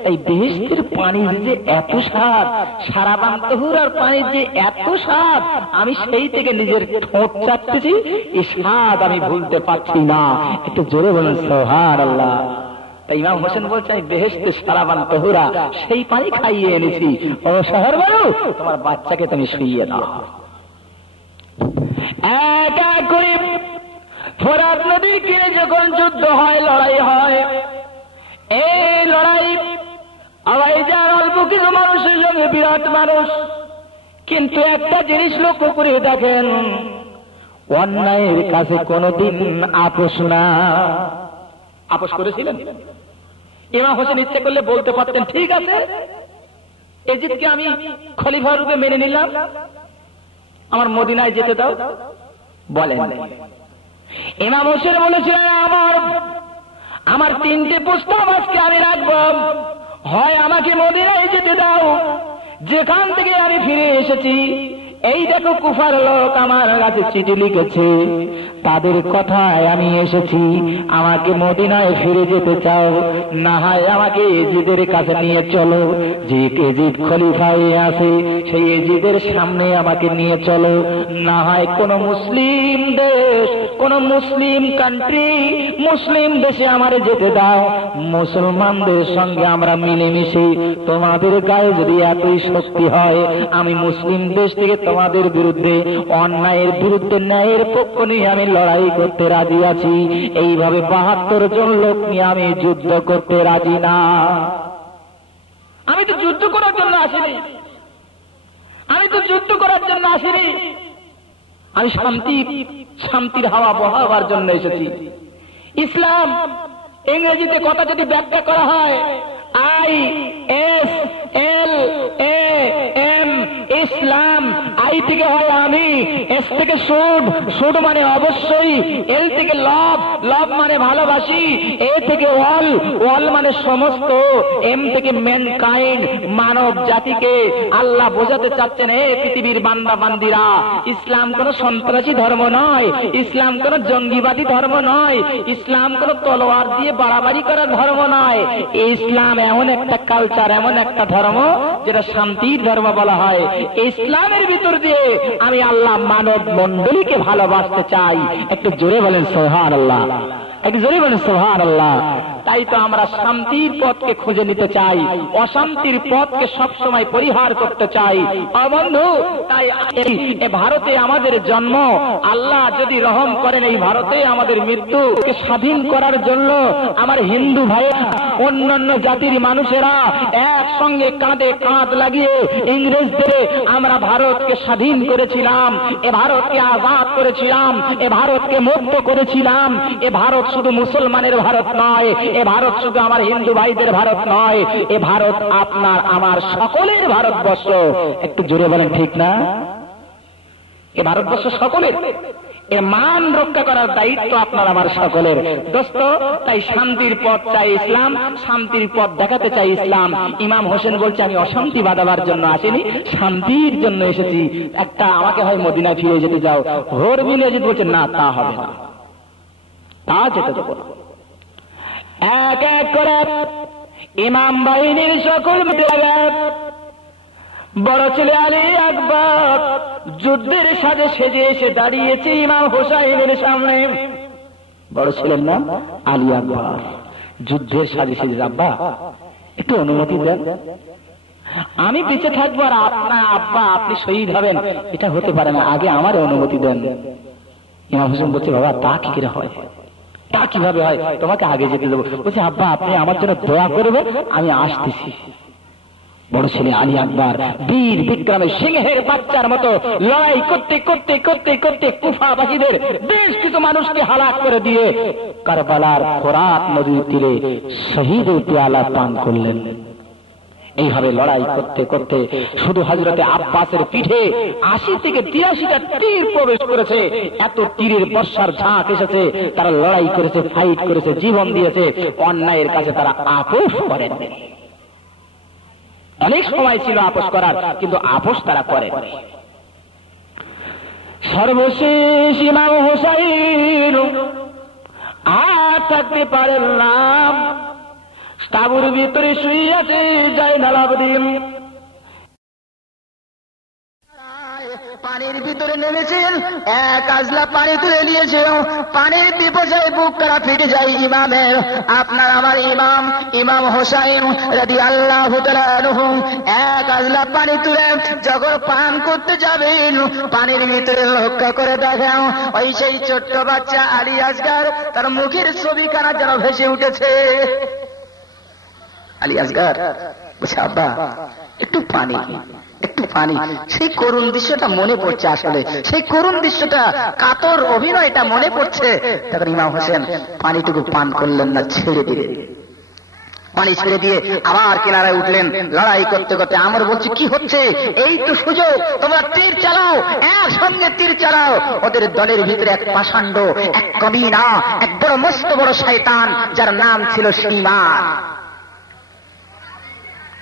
এই বেহেশতের পানির যে এত স্বাদ, সারাবান তহুরার পানির যে এত স্বাদ, আমি সেই থেকে নিজের ঠোঁট চাটতেছি, এই স্বাদ আমি ভুলতে পারছি না। একটু জোরে বলেন সুবহানাল্লাহ। তাই ইমাম হোসেন বলছে, আমি বেহেশতের সারাবান তহুরা সেই পানি খাইয়ে এনেছি। ও শহর বায়ু, তোমার বাচ্চাকে তুমি শুইয়ে দাও। এক এক করে ফোরাত নদীর তীরে যখন যুদ্ধ হয়, লড়াই হয়, এই লড়াই আওয়াইজার অল্প কিছু মানুষের সঙ্গে বিরাট মানুষ। কিন্তু একটা জিনিস লক্ষ্য করে দেখেন, অন্যায়ের কাছে কোনদিন আপোষ না। আপোষ করেছিলেন? ইমাম হোসেন ইচ্ছে করলে বলতে পারতেন, ঠিক আছে এজিদকে আমি খলিফা রূপে মেনে নিলাম, আমার মদিনায় যেতে দাও। বলেন, ইমাম হোসেন বলেছিলেন, আমার তিনটে প্রস্তাব আজকে আমি রাখবো। হয় আমাকে মদিনায় যেতে দাও, যেখান থেকে আমি ফিরে এসেছি। এই দেখো কুফার লোক আমার কাছে চিঠি লিখেছে, তাদের কথায় আমি এসেছি। আমাকে মদিনায় ফিরে যেতে চাও, না হয় আমাকে এজিদের কাছে নিয়ে চলো। যে এজিদ খলিফায় আছে সেই এজিদের সামনে আমাকে নিয়ে চলো। না হয় কোন মুসলিম দেশ, কোন মুসলিম কান্ট্রি, মুসলিম দেশে আমারে যেতে দাও। মুসলমানদের সঙ্গে আমরা মিলেমিশে, তোমাদের গায়ে যদি এতই শক্তি হয়, আমি মুসলিম দেশ থেকে তোমাদের বিরুদ্ধে, অন্যায়ের বিরুদ্ধে ন্যায়ের পক্ষ নিয়ে আমি লড়াই করতে রাজি আছি। এইভাবে ৭২ জন লোক নিয়ে আমি যুদ্ধ করতে রাজি না। আমি তো যুদ্ধ করার জন্য আসিনি, আমি তো যুদ্ধ করার জন্য আসিনি, আমি শান্তির হাওয়া বহাবার জন্য এসেছি। ইসলাম ইংরেজিতে কথা যদি ব্যাখ্যা করা হয়, ISLAM, ইসলাম। আই থেকে হয় আমি, এস থেকে সুদ, সুদ মানে অবশ্যই, এল থেকে লভ, লভ মানে ভালোবাসি, এ থেকে ওয়াল, ওয়াল মানে সমস্ত, এম থেকে ম্যানকাইন্ড, মানব জাতিকে আল্লাহ বোঝাতে চাচ্ছেন, হে পৃথিবীর বান্দা বান্দিরা, ইসলাম কোন সন্ত্রাসী ধর্ম নয়, ইসলাম কোন জঙ্গিবাদী ধর্ম নয়, ইসলাম কোন তলোয়ার দিয়ে বাড়াবাড়ি করার ধর্ম নয়। ইসলাম এমন একটা কালচার, এমন একটা ধর্ম যেটা শান্তির ধর্ম বলা হয়। ইসলামের ভিতর দিয়ে আমি আল্লাহ মানব মন্ডলীকে ভালোবাসতে চাই। একটু জোরে বলেন সুবহানাল্লাহ, একটু জোরে বলেন সুবহানাল্লাহ। তাই তো আমরা শান্তির পথকে খুঁজে নিতে চাই, অশান্তির পথকে সবসময় পরিহার করতে চাই। বন্ধু, তাই ভারতে আমাদের জন্ম, আল্লাহ যদি রহম করেন এই ভারতে আমাদের মৃত্যুকে স্বাধীন করার জন্য আমার হিন্দু ভাইয়েরা, অন্যান্য জাতির মানুষেরা একসঙ্গে কাঁধে কাঁধ লাগিয়ে ইংরেজদের আমরা ভারতকে স্বাধীন করেছিলাম, এ ভারতকে আজাদ করেছিলাম, এ ভারতকে মুক্ত করেছিলাম। এ ভারত শুধু মুসলমানের ভারত নয়, এ ভারত শুধু আমার হিন্দু ভাইদের ভারত নয়, এ ভারত আপনার আমার সকলের ভারতবর্ষ। একটু জোরে বলেন ঠিক না? এ ভারতবর্ষ সকলের, এর মান রক্ষা করার দায়িত্ব আপনার আমার সকলের। দোস্ত, তাই শান্তির পথ চাই ইসলাম, শান্তির পথ দেখাতে চাই ইসলাম। ইমাম হোসেন বলছে, আমি অশান্তি বাঁধাবার জন্য আসিনি, শান্তির জন্য এসেছি। একটা আমাকে হয় মদিনায় ফিরে যেতে যাও। হরমিন এজিদ বলছে, না তা হবে না, তা যেতে দেবো না। এক এক করে ইমাম বাহিনীর সকল বড় ছেলে আলী আকবর যুদ্ধের সাজে সেজে এসে দাঁড়িয়েছে ইমাম হোসাইনের সামনে। বড় ছেলের নাম আলী আকবর, যুদ্ধের সাজে সেজে, আব্বা একটু অনুমতি দেন, আমি বেঁচে থাকবো আর আপনার আব্বা আপনি শহীদ হবেন, এটা হতে পারে না, আগে আমার অনুমতি দেন। ইমাম হোসেন বলছে, বাবা তা কি করে হয়, তা কিভাবে হয়, তোমাকে আগে যেতে দেবো। বলছে, আব্বা আপনি আমার জন্য দোয়া করবেন, আমি আসতেছি। বড় ছেলে আলী আকবর বীর বিক্রমে সিংহের বাচ্চার মতো লড়াই করতে করতে করতে করতে কুফাবাসীদের বেশ কিছু মানুষকে হালাক করে দিয়ে কারবালার ফোরাত নদীর তীরে শহীদের পেয়ালা পান করলেন। এইভাবে লড়াই করতে করতে শুধু হযরতে আব্বাসের পিঠে ৮০ থেকে ৮৩টা তীর প্রবেশ করেছে। এত তীরের বর্ষার ঝাঁক এসেছে, তারা লড়াই করেছে, ফাইট করেছে, জীবন দিয়েছে, অন্যায়ের কাছে তারা আপোষ করেন। অনেক সময় ছিল আপোষ করার, কিন্তু আপোষ তারা করেন। সর্বশেষ ইমাম হোসাইন আর থাকতে পারেন না, তাঁবুর ভিতরে শুয়ে আছে জাইনাল আবেদিন। পানির ভিতরে নেমেছেন, এক আজলা পানি তুলে নিয়েছে, পানির পিপাসায় বুক করা ফেটে যায় ইমামের। আপনার আমার ইমাম ইমাম হোসাইন রাদিয়াল্লাহু তাআলা আনহু এক আজলা পানি তুলে যখন পান করতে যাবেন, পানির ভিতরে লক্ষ্য করে দেখেন ওই সেই ছোট্ট বাচ্চা আলী আসগার, তার মুখের ছবিখানা যেন ভেসে উঠেছে। আলী আসগার বলছে, আব্বা একটু পানি, একটু পানি। সেই করুণ দৃশ্যটা মনে পড়ছে, আসলে সেই করুণ দৃশ্যটা, কাতর অভিনয়টা মনে পড়ছে। তখন ইমাম হোসেন পানিটুকু পান করলেন না, ছেড়ে দিলেন। পানি ছেড়ে দিয়ে আবার কিনারায় উঠলেন, লড়াই করতে করতে। আমার বলছি, কি হচ্ছে? এই তো সুযোগ, তোমরা তীর চালাও, একসঙ্গে তীর চালাও। ওদের দলের ভিতরে এক পাষাণ্ড, এক কবিনা, এক বড় মস্ত বড় শয়তান, যার নাম ছিল সীমার।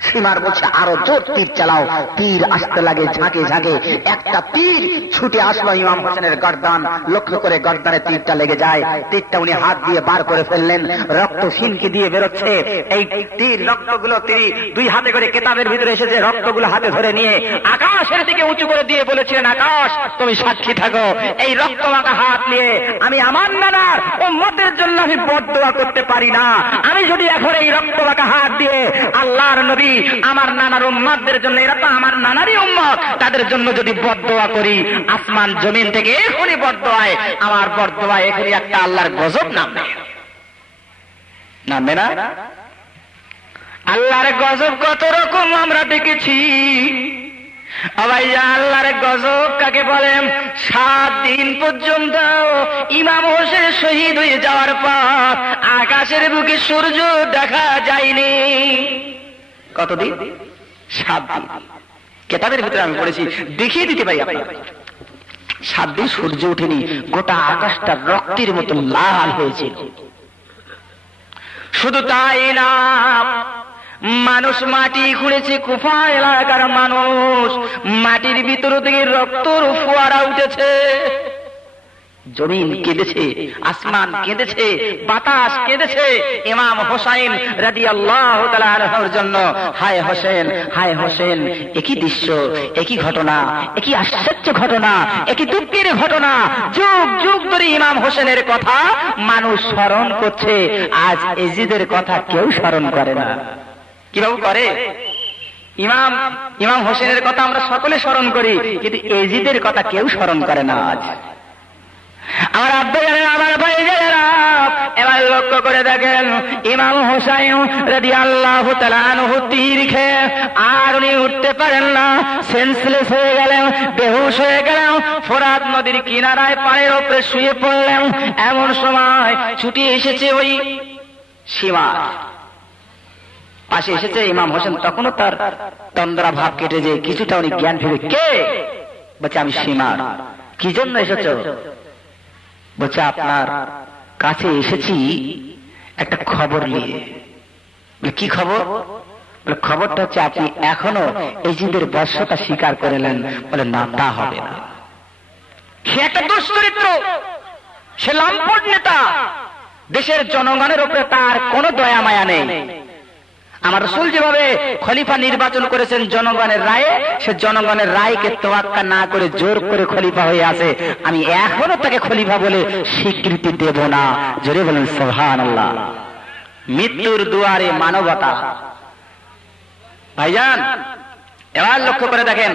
সীমার বলছে, আরো জোর তীর চালাও। তীর আসতে লাগে ঝাঁকে ঝাঁকে। একটা তীর ছুটে আসলো ইমাম হোসেনের গর্দান, লক্ষ্য করে গর্দানে তীরটা লেগে যায়। তীরটা উনি হাত দিয়ে বার করে ফেললেন, রক্ত সিনকি দিয়ে বেরোচ্ছে। এই তীর রক্তগুলো তিনি দুই হাতে করে, কেতাবের ভিতরে এসেছে, রক্তগুলো হাতে ধরে নিয়ে আকাশের দিকে উঁচু করে দিয়ে বলেছিলেন, আকাশ তুমি সাক্ষী থাকো, এই রক্ত মাখা হাত নিয়ে আমি আমার নানার উম্মতের জন্য আমি বদদোয়া করতে পারি না। আমি যদি এখন এই রক্ত মাখা হাত দিয়ে আল্লাহর নবী আমার নানার উম্মতদের জন্য, এরা তো আমার নানারই উম্মত, তাদের জন্য যদি বদদোয়া করি, আসমান জমিন থেকে এখনই বদদোয়ায়, আমার বদদোয়ায় এখনই একটা আল্লাহর গজব নামবে, নামবে না? আল্লাহর গজব কত রকম আমরা দেখেছি। আল্লাহর গজব কাকে বলেন? 7 দিন পর্যন্ত ইমাম হোসেন শহীদ হয়ে যাওয়ার পর আকাশের বুকে সূর্য দেখা যায়নি। কতদিন? 7 দিন। কেতাবের ভিতরে আমি পড়েছি, দেখিয়ে দিতে পারি আপনার। 7 দিন সূর্য ওঠেনি, গোটা আকাশটা রক্তের মতো লাল হয়েছিল। শুধু তাই না, মানুষ মাটি খুঁড়েছে, কুফা এলাকার মানুষ, মাটির ভিতর থেকে রক্তর ফোয়ারা উঠেছে। জমিন কেঁদেছে, আসমান কেঁদেছে, বাতাস কেঁদেছে ইমাম হোসাইন রাদিয়াল্লাহু তাআলা আনহুর জন্য। হায় হোসেন, হায় হোসেন, একই দৃশ্য, একই ঘটনা, একই আশ্চর্য ঘটনা, একই দুঃখের ঘটনা। যুগ যুগ ধরে ইমাম হোসেনের কথা মানুষ স্মরণ করছে। আজ এজিদের কথা কেউ স্মরণ করে না। কিভাবে করে? ইমাম হোসেনের কথা আমরা সকলে স্মরণ করি, কিন্তু এজিদের কথা কেউ স্মরণ করে না আজ। আমার আব্বা জানেন, আমার ভাই জানেরা, এবার লক্ষ্য করে দেখেন ইমাম হোসাইন রাদিয়াল্লাহু তাআলা আনহু তীর খেয়ে আর উনি উঠতে পারেন না, সেন্সলেস হয়ে গেলেন, বেহুশ হয়ে গেলেন, ফোরাত নদীর কিনারায় পায়ের উপরে শুয়ে পড়লেন। এমন সময় ছুটি এসেছে ওই সীমা, পাশে এসেছে ইমাম হোসেন। তখনও তার তন্দ্রা ভাব কেটে যে কিছুটা উনি জ্ঞান ফিরে, কে? বলছে, আমি সীমা। কি জন্য এসেছো? বলছে, আপনার কাছে এসেছি একটা খবর নিয়ে। কি খবর? বলে, খবরটা হচ্ছে আপনি এখনো এজিদের বর্ষতা স্বীকার করলেন। বলে, না, তা হবে না। সে একটা দুশ্চরিত্র, সে লম্পট নেতা, দেশের জনগণের উপরে তার কোনো দয়া মায়া নেই। আমার রাসূল যেভাবে খলিফা নির্বাচন করেছেন জনগণের রায়ে, সে জনগণের রায়কে তোয়াক্কা না করে জোর করে খলিফা হয়ে আছে। আমি এখনো তাকে খলিফা বলে স্বীকৃতি দেব না। জোরে বলেন সুবহানাল্লাহ। মৃত্যুর দুয়ারে মানবতা। ভাইজান, এবার লক্ষ্য করে দেখেন,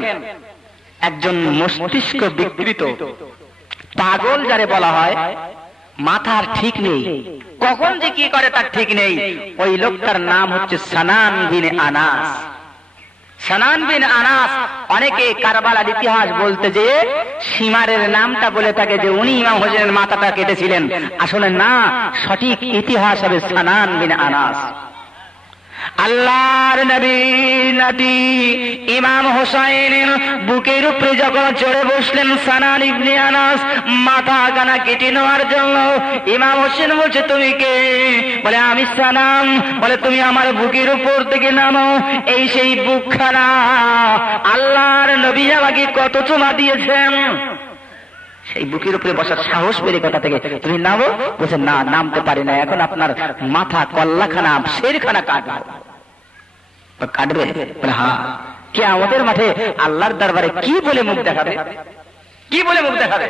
একজন মস্তিষ্ক বিকৃত পাগল যারে বলা হয়, মাথার ঠিক নেই, কখন যে কি করে তার ঠিক নেই, ওই লোকটার নাম হচ্ছে সানান বিন আনাস। সানান বিন আনাস, অনেকে কারবালার ইতিহাস বলতে যে সীমারের নামটা বলে থাকে যে উনি ইমাম হোসেনের মাথাটা কেটেছিলেন। আসলে না, সঠিক ইতিহাস হবে সানান বিন আনাস। আল্লাহর নবীর নাতি ইমাম হোসাইনের বুকের উপরে যখন চড়ে বসলেন সানান ইবনে আনাস মাথা কানা কেটে নেওয়ার জন্য, ইমাম হোসেন বলছে, তুমি কে? বলে, আমি সানান। বলে, তুমি আমার বুকের উপর থেকে নামো। এই সেই বুকখানা, আল্লাহর নবী আমাকে কত চুমা দিয়েছেন। সেই বুকের উপরে বসার সাহস পেলে কোথা থেকে, তুমি নামো? বলছে না, নামতে পারি না, এখন আপনার মাথা কল্লাখানা শেরখানা কাটবে। কাটবে? বলে হ্যাঁ। কে আমাদের মাঠে আল্লাহর দরবারে কি বলে মুখ দেখাবে? কি বলে মুখ দেখাবে?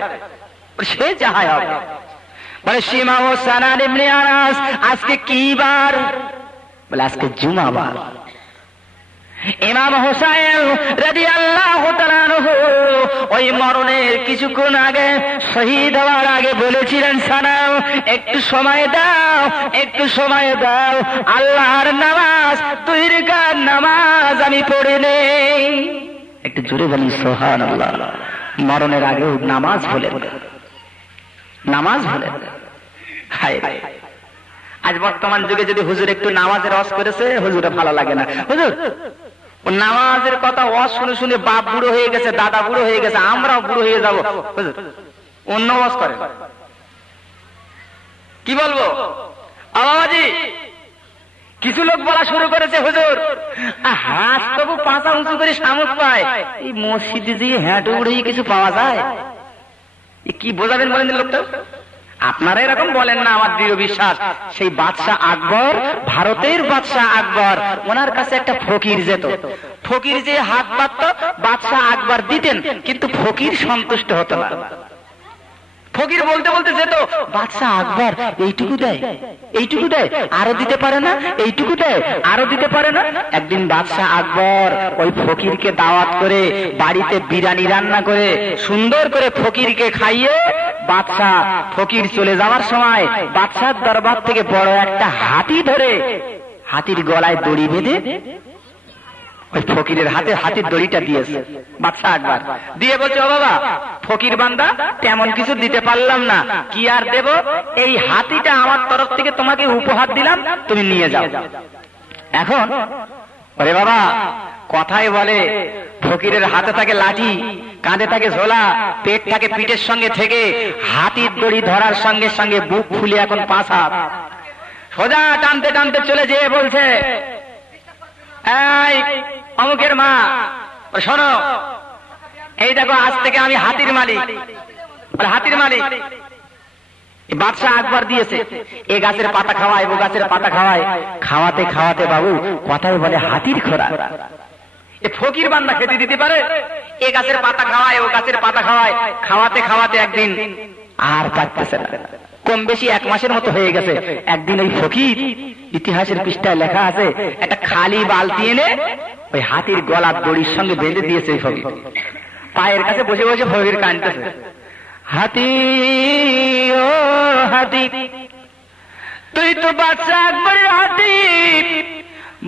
সে যাহাই হবে। বলে সীমা ও সানান ইবনে আনাস, আজকে কি বার? বলে আজকে জুমাবার। ইমাম হোসাইন রাদিয়াল্লাহু তাআলা আনহু ওই মরণের কিছুক্ষণ আগে, শহীদ হওয়ার আগে বলেছিলেন, সানাম একটু সময় দাও, একটু সময় দাও, আল্লাহর নামাজ, 2 রাকাত নামাজ আমি পড়ে নেই। একটু জোরে বলি সুবহানাল্লাহ। মরণের আগেও নামাজ ভুলে, নামাজ ভুলে। হায়, আজ বর্তমান যুগে যদি হুজুর একটু নামাজের ওয়াজ করেছে, হুজুরে ভালো লাগে না। হুজুর নামাজের কথা ওয়াজ শুনে শুনে বাপ বুড়ো হয়ে গেছে, দাদা বুড়ো হয়ে গেছে, আমরাও বুড়ো হয়ে যাবো, হুজুর অন্য ওয়াজ করে। কি বলবো আবাবাজি? কিছু লোক বলা শুরু করেছে, হুজুর হাত তবু পাঁচা উঁচু করে সামুক পায়, এই মসজিদে যে হ্যাঁটু উড়ে কিছু পাওয়া যায়, কি বোঝাবেন বলেন লোকটা? আপনারা এরকম বলেন না, আমার দৃঢ় বিশ্বাস। সেই বাদশাহ আকবর, ভারতের বাদশাহ আকবর, ওনার কাছে একটা ফকির যেত, ফকির যে হাত পাতত বাদশাহ আকবর দিতেন, কিন্তু ফকির সন্তুষ্ট হতো না। ফকির বলতে বলতে যেত, বাদশাহ আকবর এইটুকু দেয়, এইটুকু দেয়, আরো দিতে পারে না, এইটুকু দেয়, আরো দিতে পারে না। একদিন বাদশাহ আকবর ওই ফকিরকে দাওয়াত করে বাড়িতে বিরিয়ানি রান্না করে সুন্দর করে ফকিরকে খাইয়ে, বাদশাহ ফকির চলে যাওয়ার সময় বাদশার দরবার থেকে বড় একটা হাতি ধরে, হাতির গলায় দড়ি বেঁধে ওই ফকিরের হাতে হাতির দড়িটা দিয়েছে বাদশাহ আকবর। দিয়ে বলছে, ও বাবা ফকির বান্দা, তেমন কিছু দিতে পারলাম না, কি আর দেব, এই হাতিটা আমার তরফ থেকে তোমাকে উপহার দিলাম, তুমি নিয়ে যাও। এখন ওরে বাবা, কথায় বলে ফকিরের হাতে থাকে লাঠি, কাঁধে থাকে ঝোলা, পেট থাকে পিঠের সঙ্গে থেকে, হাতির দড়ি ধরার সঙ্গে সঙ্গে বুক ফুলে এখন 5 হাত সোজা টানতে টানতে চলে যেয়ে বলছে, এই অমুকের মা, শোনো, এই দেখো আজ থেকে আমি হাতির মালিক। হাতির মালিক বাদশাহ আকবর দিয়েছে, এ গাছের পাতা খাওয়ায়, ও গাছের পাতা খাওয়ায়, খাওয়াতে খাওয়াতে বাবু কথায় বলে হাতির খোরাক। এ ফকির বান্দা খেতে দিতে পারে? এ গাছের পাতা খাওয়ায়, ও গাছের পাতা খাওয়ায়, খাওয়াতে খাওয়াতে একদিন আর পারতেছে না, কম বেশি 1 মাসের মতো হয়ে গেছে। একদিন ওই ফকির, ইতিহাসের পৃষ্ঠায় লেখা আছে, একটা খালি বালতি এনে ওই হাতির গলার দড়ির সঙ্গে বেঁধে দিয়েছে। এই ফকির পায়ের কাছে বসে বসে ফকির কাঁদতেছে, হাতি ও হাতি, তুই তো বাদশাহ আকবরের হাতি,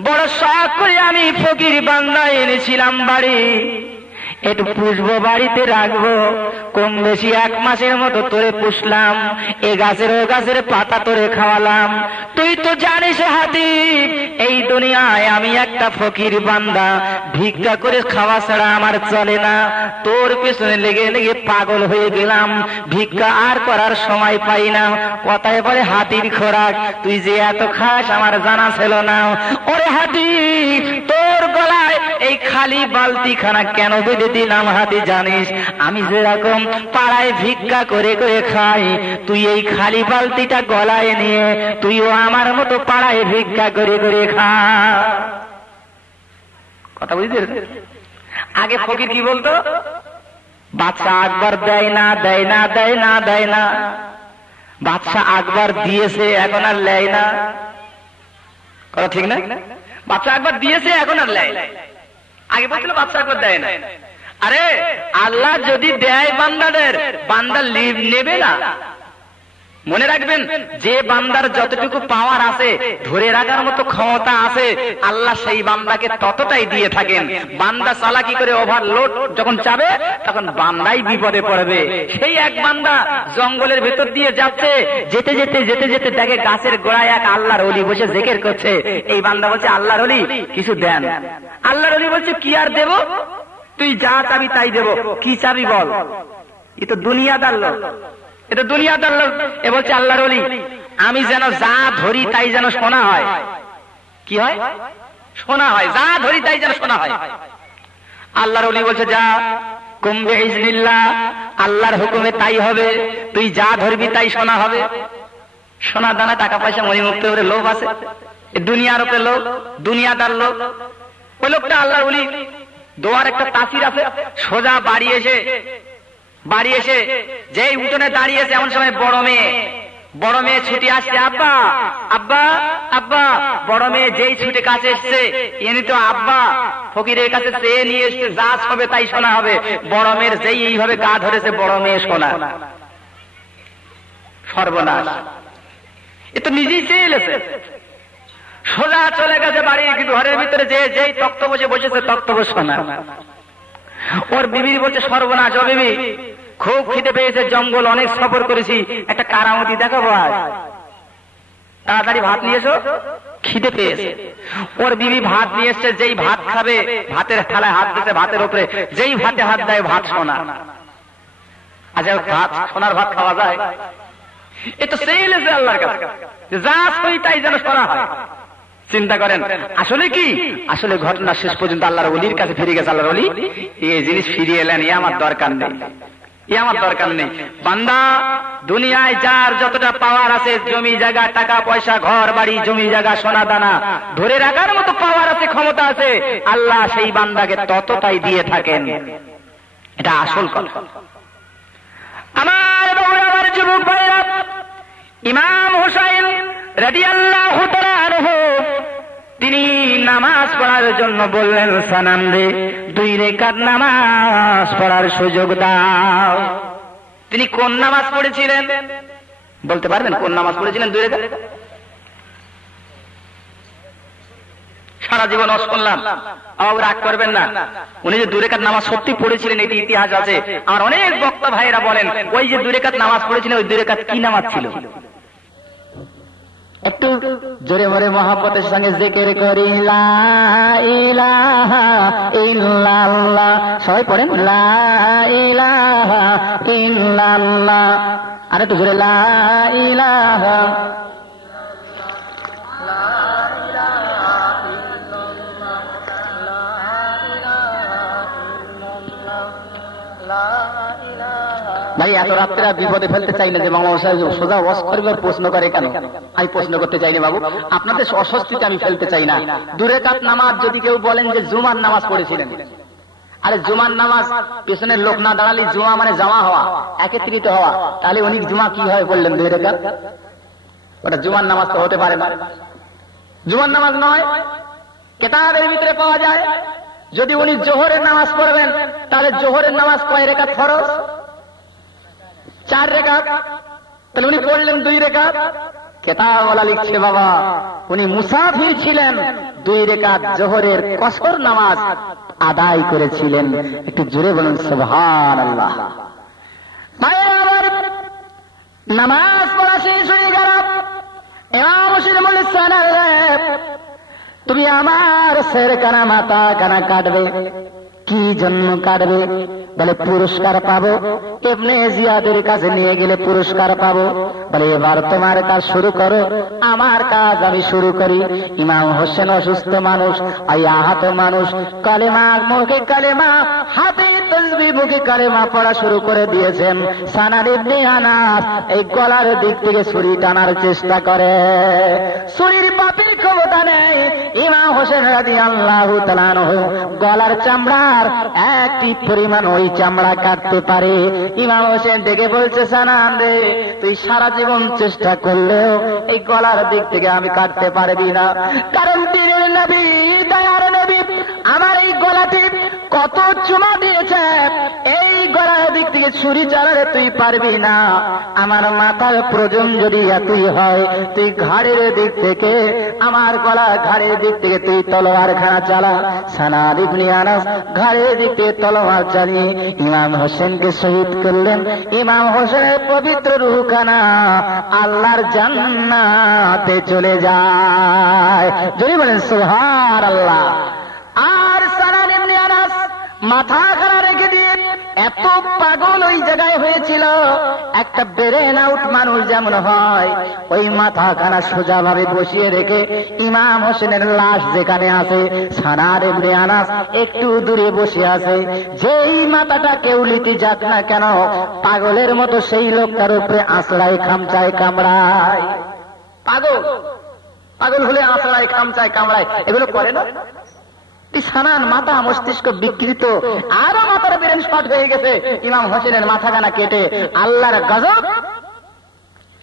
বড় শখ করে আমি ফকির বান্দা এনেছিলাম বাড়ি, একটু পুষবো, বাড়িতে রাখবো, কম বেশি 1 মাসের মতো তোরে পুষলাম, এ গাছের ও গাছের পাতা তোরে খাওয়ালাম। তুই তো জানিস হাতি, এই দুনিয়ায় আমি একটা ফকির বান্দা, ভিক্ষা করে খাওয়া ছাড়া আমার চলে না, তোর পেছনে লেগে লেগে পাগল হয়ে গেলাম, ভিক্ষা আর করার সময় পাই না। কথায় বলে হাতির খোরাক, তুই যে এত খাস আমার জানা ছিল না। ওরে হাতি, তোর গলায় এই খালি বালতি খানা কেন বেঁধে দিলাম হাতি জানিস? আমি যেরকম পাড়ায় ভিক্ষা করে করে খাই, তুই এই খালি বালতিটা গলায় নিয়ে তুইও আমার মতো পাড়ায় ভিক্ষা করে করে খা। কথা বুঝতে? আগে ফকির কি বলতো? বাদশাহ আকবর দেয় না, দেয় না, দেয় না, দেয় না। বাদশাহ আকবর দিয়েছে, এখন আর লেয় না। কথা ঠিক না? বাদশাহ আকবর দিয়েছে, এখন আর লেয় না। আগে বলছিল বাদশাহ আকবর দেয় না। আরে আল্লাহ যদি দেয় বান্দাদের, বান্দা নেবে না। মনে রাখবেন, যে বান্দার যতটুকু পাওয়ার আছে, ধরে রাখার মতো ক্ষমতা আছে, আল্লাহ সেই বান্দাকে ততটাই দিয়ে থাকেন। বান্দা চালাকি করে ওভারলোড যখন চাবে, তখন বান্দাই বিপদে পড়বে। সেই এক বান্দা জঙ্গলের ভেতর দিয়ে যাচ্ছে, যেতে যেতে যেতে যেতে দেখে গাছের গোড়ায় এক আল্লাহর ওলি বসে জিকির করছে। এই বান্দা বলছে, আল্লাহর ওলি কিছু দেন। আল্লাহর ওলি বলছে, কি আর দেব? তুই যা চাবি তাই দেব। কি চাবি বল? এ তো দুনিয়াদার লোক, এটা দুনিয়াদার লোক। এ বলছে, আল্লাহর ওলি আমি যেন যা ধরি তাই যেন শোনা হয়। কি হয়? শোনা হয়। যা ধরি তাই যেন শোনা হয়। আল্লাহর ওলি বলছে, যা কুম বিইজনিল্লাহ, আল্লাহর হুকুমে তাই হবে। তুই যা ধরবি তাই সোনা হবে। সোনা দানা টাকা পয়সা মণিমুক্ত করে লোভ আছে, দুনিয়ার উপরে লোভ, দুনিয়াদার লোভ। ওই লোকটা আল্লাহর ওলি, দোয়ার একটা তাসির আছে, সোজা বাড়ি এসে যেই উঠোনে দাঁড়িয়েছে এমন সময় বড় মেয়ে ছুটি আসছে, আব্বা আব্বা আব্বা। বড় মেয়ে যেই ছুটে কাছে এসছে, এমনি তো আব্বা ফকিরের কাছে চেয়ে নিয়ে এসছে, যা হবে তাই শোনা হবে। বড় মেয়ের যেই এইভাবে গা ধরেছে, বড় মেয়ে শোনা। সর্বনাশ, এ তো নিজেই চেয়ে এলেছে, সোজা চলে গেছে বাড়ি, কিন্তু ঘরের ভিতরে যেই তক্ত বসেছে তক্ত শোনা। ওর বিবির বলছে, সর্বনাশ, ও বিবি খুব খিদে পেয়েছে, জঙ্গল অনেক সফর করেছি, একটা কারামতি দেখাবো, আজ তাড়াতাড়ি ভাত নিয়ে এসো, খিদে পেয়েছে। ওর বিবি ভাত নিয়ে এসছে, যেই ভাত খাবে, ভাতের থালায় হাত দিতে, ভাতের উপরে যেই ভাতে হাত দেয়, ভাত সোনা। আচ্ছা, ভাত সোনার ভাত খাওয়া যায়? এ তো সেই এলেছে আল্লাহর কাছে, যা সই তাই যেন সোনা হয়। চিন্তা করেন, আসলে কি? আসলে ঘটনা শেষ পর্যন্ত আল্লাহর ওলির কাছে ফিরে গেছে। আল্লাহর ওলি এই জিনিস ফিরিয়ে এলেন, এ আমার দরকার নেই, এ আমার দরকার নেই। বান্দা, দুনিয়ায় যার যতটা পাওয়ার আছে, জমি জায়গা, টাকা পয়সা, ঘর বাড়ি, জমি জায়গা, সোনা দানা ধরে রাখার মতো পাওয়ার আছে, ক্ষমতা আছে, আল্লাহ সেই বান্দাকে ততটাই দিয়ে থাকেন। এটা আসল কথা। আমার যুবক ভাইরা, ইমাম হুসাইন রাদিয়াল্লাহু তাআলা আনহু তিনি নামাজ পড়ার জন্য বললেন, সানাম রে 2 রাকাত নামাজ পড়ার সুযোগ দাও। তিনি কোন নামাজ পড়েছিলেন বলতে পারবেন? কোন নামাজ পড়েছিলেন 2 রাকাত? সারা জীবন ওয়াজ করলাম, আমার রাগ করবেন না। উনি যে 2 রাকাত নামাজ সত্যি পড়েছিলেন, এটি ইতিহাস আছে। আমার অনেক বক্তা ভাইরা বলেন, ওই যে 2 রাকাত নামাজ পড়েছিলেন, ওই 2 রাকাত কি নামাজ ছিল? একটু জোরে মরে মহব্বতের সঙ্গে জিকির করি, লা ইলাহা ইল্লাল্লাহ। সবাই পড়েন, লা ইলাহা ইল্লাল্লাহ। আর একটু জোরে, লা ইলাহা। ভাই, এত রাত্রে বিপদে ফেলতে চাই না যে মামা সাহেব সোজা ওয়াজ করবে, প্রশ্ন করে কেন? আমি প্রশ্ন করতে চাই না বাবু, আপনাদের অস্বস্তিতে আমি ফেলতে চাই না। 2 রাকাত নামাজ যদি কেউ বলেন যে জুমার নামাজ পড়েছিলেন, আরে জুমার নামাজ পেছনের লোক না দাঁড়ালে, জুমা মানে জমা হওয়া, একত্রিত হওয়া, তাহলে উনি জুমা কি হয় বললেন 2 রাকাত? ওটা জুমার নামাজ তো হতে পারে না, জুমার নামাজ নয়। কিতাবের ভিতরে পাওয়া যায়, যদি উনি জোহরের নামাজ পড়বেন, তাহলে জোহরের নামাজ কয় রাকাত ফরজ? 4 রাকাত। তাহলে উনি পড়লেন 2 রাকাত। কেতাবওয়ালা লিখছে, বাবা উনি মুসাফির ছিলেন, 2 রাকাত জোহরের কসর নামাজ আদায় করেছিলেন। একটু জোরে বলুন সুবহানাল্লাহ। নামাজ পড়া শেষ হয়ে গেল, ইমাম হোসেন বলেছেন, তুমি আমার সের কানা মাথা কানা কাটবে। কি জন্য কাটবে? বলে পুরস্কার পাবো। ইবনে জিয়াদের কাছে নিয়ে গেলে পুরস্কার পাবো। বলে এবার তোমার কাজ শুরু করো, আমার কাজ আমি শুরু করি। ইমাম হোসেন অসুস্থ মানুষ, আহত মানুষ, কালেমা মুখে কালেমা, হাতে তাসবিহ, মুখে কালেমা পড়া শুরু করে দিয়েছেন। সানাদ ইবনে আনাস এই গলার দিক থেকে ছুরি টানার চেষ্টা করে, ছুরির বাপের ক্ষমতা নেই। ইমাম হোসেন রাদিয়াল্লাহু তাআলা আনহু গলার চামড়ার একটি পরিমাণ ওই চামড়া কাটতে পারে। ইমাম হোসেন ডেকে বলছে, সানান রে, তুই সারা জীবন চেষ্টা করলেও এই গলার দিক থেকে আমি কাটতে পারবি না, কারণ দিনের নবী, দয়ার নবী আমার এই গলাটি কত চুমা দিয়েছে, এই গলার দিক থেকে ছুরি চালালে তুই পারবি না। আমার মাথার প্রয়োজন যদি এতই হয়, তুই ঘাড়ের দিক থেকে, আমার গলা ঘাড়ের দিক থেকে তুই তলোয়ার খানা চালা। সানাদ ইবনে আনাস ঘাড়ের দিক থেকে তলোয়ার চালিয়ে ইমাম হোসেনকে শহীদ করলেন। ইমাম হোসেনের পবিত্র রূহখানা আল্লাহর জান্নাতে চলে যায়। যদি বলেন সুবহানাল্লাহ। আর সানাদ ইবনে আনাস মাথা খানা রেখে দিয়ে এত পাগল ওই জায়গায় হয়েছিল, একটা ব্রেন আউট মানুষ যেমন হয় ওই মাথা খানা সোজা ভাবে বসিয়ে রেখে ইমাম হোসেনের লাশ যেখানে আছে সানার ইবনে আনাস একটু দূরে বসে আছে। যেই মাথাটা কেউ লিতে যাক না কেন পাগলের মতো সেই লোকটার উপরে আঁচড়ায় খামচায় কামড়ায়। পাগল পাগল হলে আঁচড়ায় খামচায় কামড়ায়, এগুলো করে না? সানান মাথা মস্তিষ্ক বিকৃত, আরো মাথার ব্রেন শর্ট হয়ে গেছে, ইমাম হোসেনের মাথাখানা কেটে আল্লাহর গজব।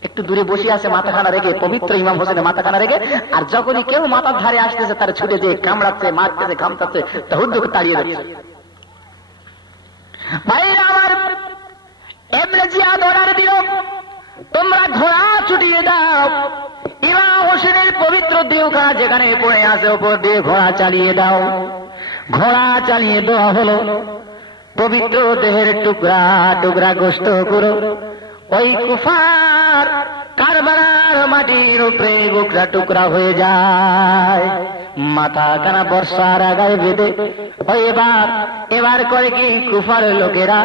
একটু দূরে বসে আছে মাথাখানা রেখে, পবিত্র ইমাম হোসেনের মাথাখানা রেখে, আর যখনই কেউ মাথার ধারে আসতেছে তার ছুটে দিয়ে কামড়াচ্ছে, মারতেছে, খামচাচ্ছে, তাহুদ্দুকে তাড়িয়ে দিচ্ছে। ভাইরা আমার, ইবনে জিয়াদ অর্ডার দিল, তোমরা ঘোড়া ছুটিয়ে দাও। ইমাম হোসেনের পবিত্র দেহখানা যেখানে পড়ে আছে ওপর দিয়ে ঘোড়া চালিয়ে দাও। ঘোড়া চালিয়ে দেওয়া হলো। পবিত্র দেহের টুকরা টুকরা গোশত গুলো ওই কুফার কারবালার মাটির উপরে টুকরা টুকরা হয়ে যায়। মাথা কানা বর্ষার আগায় বেঁধে ওই এবার করে কি কুফার লোকেরা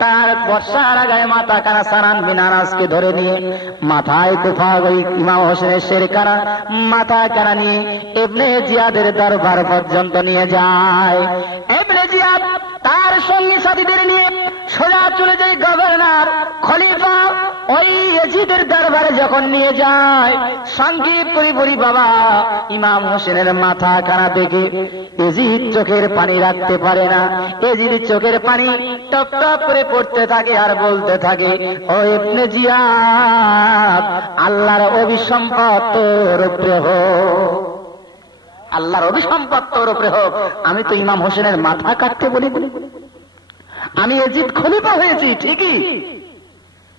তার বর্ষার আগায় মাথা কানা সানান বিন আনাসকে ধরে নিয়ে মাথায় কুফা ওই ইমাম হোসেনের শের কানা মাথা কানা নিয়ে ইবনে জিয়াদের দরবার পর্যন্ত নিয়ে যায়। ইবনে জিয়াদ তার সঙ্গী সাথীদের নিয়ে সোজা চলে যায় গভর্নর খলিফা ওই ইয়াজিদের দরবারে যখন নিয়ে যায়, সংক্ষেপ করে বলি বাবা, ইমাম হোসেনের মাথা কানা দেখে ইয়াজিদ চোখের পানি রাখতে পারে না। ইয়াজিদ চোখের পানি টপ টপ করে পড়তে থাকে আর বলতে থাকে, ও ইবনে জিয়াদ, আল্লাহর অভিসম্পদ তোর উপরে হোক, আল্লাহর অভিসম্পদ তোর উপরে হোক। আমি তো ইমাম হোসেনের মাথা কাটতে বলি, আমি ইয়াজিদ খলিফা হয়েছি ঠিকই,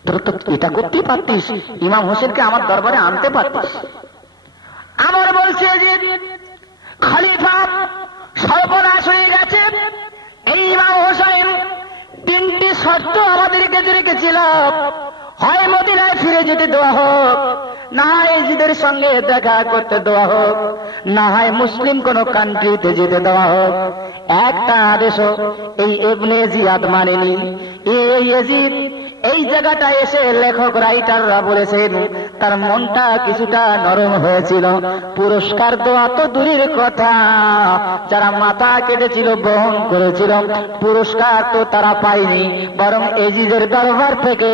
তোর তো এটা করতেই পারতিস, ইমাম হোসেনকে আমার দরবারে আনতে পারতিস। আমার বলছে যে খলিফা সর্বনাশ হয়ে গেছে। এই ইমাম হোসেন তিনটি শর্ত আমাদেরকে রেখেছিল, হয় মদিনায় ফিরে যেতে দেওয়া হোক, না হয় ইয়াজিদের সঙ্গে দেখা করতে দেওয়া হোক, না হয় মুসলিম কোন কান্ট্রিতে যেতে দেওয়া হোক। একটা আদেশও এই ইবনে জিয়াদ মানেনি। এই ইয়াজিদ এই জায়গাটা এসে লেখক রাইটাররা বলেছেন তার মনটা কিছুটা নরম হয়েছিল। পুরস্কার দেওয়া তো দূরের কথা, যারা মাথা কেটেছিল বহন করেছিল পুরস্কার তো তারা পায়নি, বরং ইয়াজিদের দরবার থেকে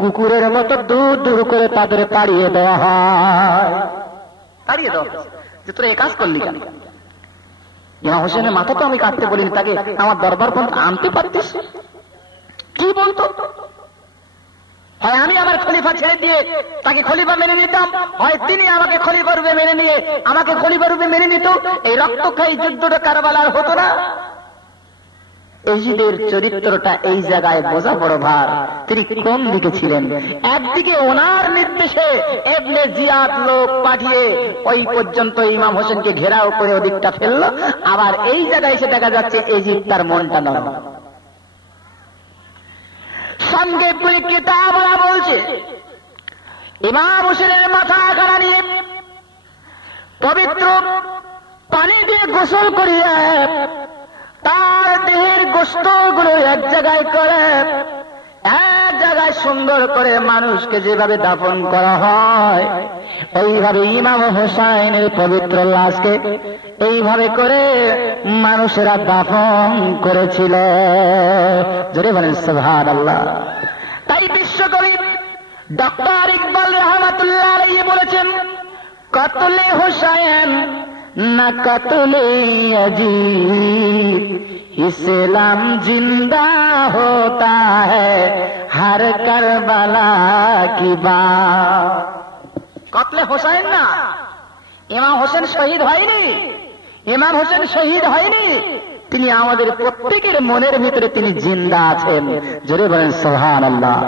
কুকুরের মতো দূর দূর করে তাদের তাড়িয়ে দেওয়া হয়। তাড়িয়ে দেওয়া যে তোরা এ কাজ করলি কেন? ইমাম হোসেনের মাথা তো আমি কাটতে বলিনি, তাকে আমার দরবার পর্যন্ত আনতে পারতিস। কি বলতো? হয় আমি আমার খলিফা ছেড়ে দিয়ে তাকে খলিফা মেনে নিতাম, হয় তিনি আমাকে খলিফা রূপে মেনে নিয়ে আমাকে খলিফা রূপে মেনে নিত। এই রক্তক্ষয়ী যুদ্ধটা কারবালার হতো না। ইয়াজিদের চরিত্রটা এই জায়গায় বোঝা বড় ভার। তিনি কোন দিকে ছিলেন? একদিকে ওনার নির্দেশে ইবনে জিয়াদ লোক পাঠিয়ে ওই পর্যন্ত ইমাম হোসেনকে ঘেরাও করে ওদিকটা ফেললো, আবার এই জায়গায় এসে দেখা যাচ্ছে ইয়াজিদ তার মনটা নরম। সঙ্গে কিতাবরা বলছে ইমাম হোসেনের মাথা কানা নিয়ে পবিত্র পানি দিয়ে গোসল করিয়ে তার দেহের গোশত গুলো এক জায়গায় করে, এক জায়গায় সুন্দর করে মানুষকে যেভাবে দাফন করা হয় এইভাবে ইমাম হোসেনের পবিত্র লাশকে এইভাবে করে মানুষেরা দাফন করেছিল। জোরে বলেন সুবহানাল্লাহ। তাই বিশ্বকবি ডক্টর ইকবাল রহমাতুল্লাহ আলাইহি বলেছেন, কতলে হোসেন না কতলে ইয়াজিদ, ইসলাম জিন্দা হোতা হ্যায় হর কারবালা কি বাত। কতলে হোসেন না, ইমাম হোসেন শহীদ হয়নি, ইমাম হোসেন শহীদ হয়নি, তিনি আমাদের প্রত্যেকের মনের ভিতরে তিনি জিন্দা আছেন। জোরে বলেন সুবহানাল্লাহ।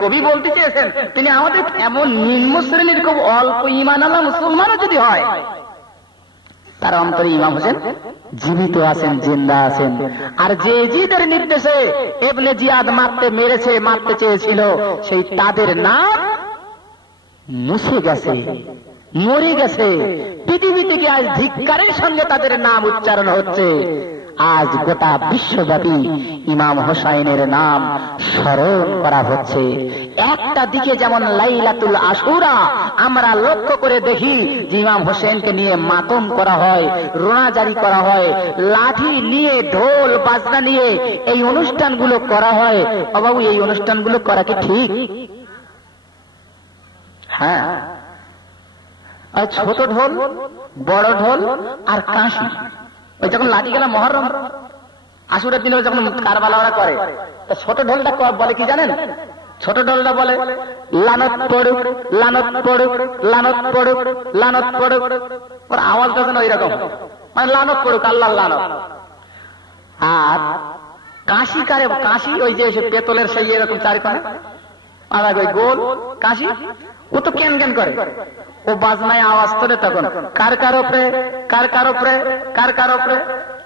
কবি বলতে চেয়েছেন তিনি আমাদের এমন নিম্ন শ্রেণীর খুব অল্প ঈমানওয়ালা মুসলমানও যদি হয়, তার অন্তরে ইমাম হোসেন জীবিত আছেন, জিন্দা আছেন। আর যে ইয়াজিদের নির্দেশে ইবনে জিয়াদ মারতে চেয়েছিল, সেই তাদের নাম মুছে গেছে, মরে গেছে। পৃথিবী থেকে আজ ধিক্কারের সঙ্গে তাদের নাম উচ্চারণ হচ্ছে। আজ গোটা বিশ্বব্যাপী ইমাম হোসাইনের নাম স্মরণ করা হচ্ছে। একটা দিকে যেমন লাইলাতুল আশুরা আমরা লক্ষ্য করে দেখি যে ইমাম হোসেনকে নিয়ে মাতম করা হয়, রোনাজারি করা হয়, লাঠি নিয়ে ঢোল বাজনা নিয়ে এই অনুষ্ঠানগুলো করা হয়। বাবু, এই অনুষ্ঠানগুলো করা কি ঠিক? হ্যাঁ, আর ছোট ঢোল, বড় ঢোল আর কাঁসি, ওই যখন লাঠি গেলা মহরম আশুরের দিনে যখন কারবালারা করে, ছোট ঢোলটা বলে কি জানেন? ছোট ঢোলটা বলে লানত পড়ুক, লানত পড়ুক, লানত পড়ুক, লানত পড়ুক। ওর আওয়াজটা যেন ওই রকম, মানে লানত পড়ুক, আল্লাহ লানত। আর কাঁসি কারে? কাঁসি ওই যে পেতলের সেই এরকম চারখানে আর ওই গোল কাঁসি, ও তো ক্যান ক্যান করে, ও বাজনায় আওয়াজ তোলে তখন কার কার ওপরে, কার কার ওপরে, কার কার ওপরে।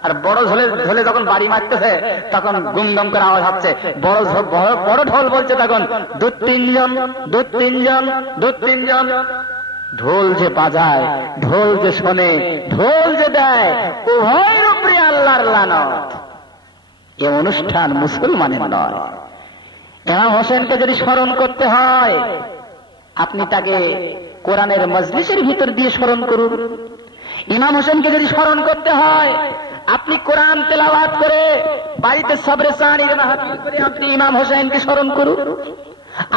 আর বড় ঢোলে ঢোলে যখন বাড়ি মারতেছে তখন গুমদম করে আওয়াজ হচ্ছে। বড় ঢোল বলছে তখন দু তিনজন, দু তিনজন, দু তিনজন। ঢোল যে বাজায়, ঢোল যে শোনে, ঢোল যে দেয়, উভয়ের উপরে আল্লাহর লানত। এ অনুষ্ঠান মুসলমানের নয়। ইমাম হোসেনকে যদি স্মরণ করতে হয়, আপনি তাকে কোরআনের মজলিসের ভিতর দিয়ে স্মরণ করুন। ইমাম হোসেনকে যদি স্মরণ করতে হয়, আপনি কোরআন তেলাওয়াত করে বাড়িতে সবরে সানির মাহফিল করে আপনি ইমাম হোসেনকে স্মরণ করুন।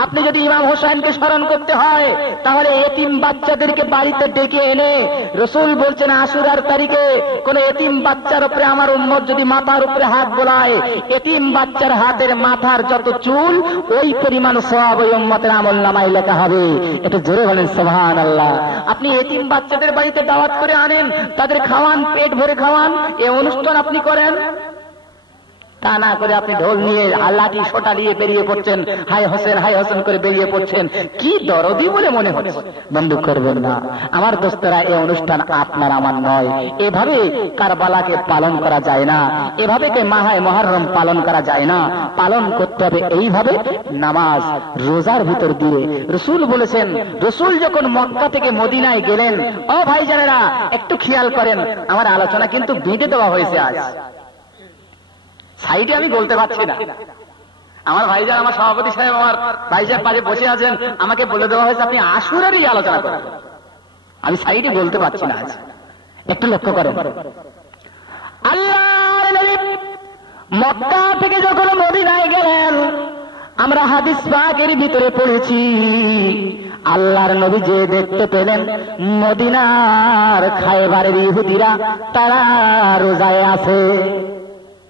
আপনি যদি ইমাম হোসেনকে স্মরণ করতে হয়, তাহলে এতিম বাচ্চাদেরকে বাড়িতে ডেকে এনে, রসুল বলছেন আশুরার তারিখে কোন এতিম বাচ্চার উপরে আমার উম্মত যদি মাথার উপরে হাত বোলায়, এতিম বাচ্চার হাতের মাথার যত চুল ওই পরিমাণ সওয়াব ওই উম্মতের আমলনামায় লেখা হবে। এটা জোরে বলেন সুবহানাল্লাহ। আপনি এতিম বাচ্চাদের বাড়িতে দাওয়াত করে আনেন, তাদের খাওয়ান, পেট ভরে খাওয়ান, এই অনুষ্ঠান আপনি করেন। তা না করে আপনি ঢোল নিয়ে লাঠি সোটা নিয়ে বেরিয়ে পড়ছেন, হাই হোসেন হাই হোসেন করে বেরিয়ে পড়ছেন। কি দরদি বলে মনে হচ্ছে। বন্ধ করবেন না আমার দোস্তরা, এই অনুষ্ঠান আপনার আমার নয়। এভাবে কারবালাকে পালন করা যায় না, এভাবে মাহে মুহররম পালন করা যায় না। পালন করতে হবে এইভাবে, নামাজ রোজার ভিতর দিয়ে। রসুল বলেছেন, রসুল যখন মক্কা থেকে মদিনায় গেলেন, ও ভাইজানেরা একটু খেয়াল করেন, আমার আলোচনা কিন্তু বেঁধে দেওয়া হয়েছে আজ, সাইডে আমি বলতে পারছি না। আমার ভাইজান, আমার সভাপতি সাহেব, আমার ভাইজান পাশে বসে আছেন, আমাকে বলে দেওয়া হয়েছে আপনি আশুরারই আলোচনা করেন। আমি সাইডে বলতে পারছি না আজ। একটু লক্ষ্য করেন, আল্লাহর নবী মক্কা থেকে যখন মদিনায় গেলেন, আমরা হাদিস পাকের ভিতরে পড়েছি, আল্লাহর নবী যে দেখতে পেলেন মদিনার খায়বারের ইহুদিরা তারা রোজায় আছে।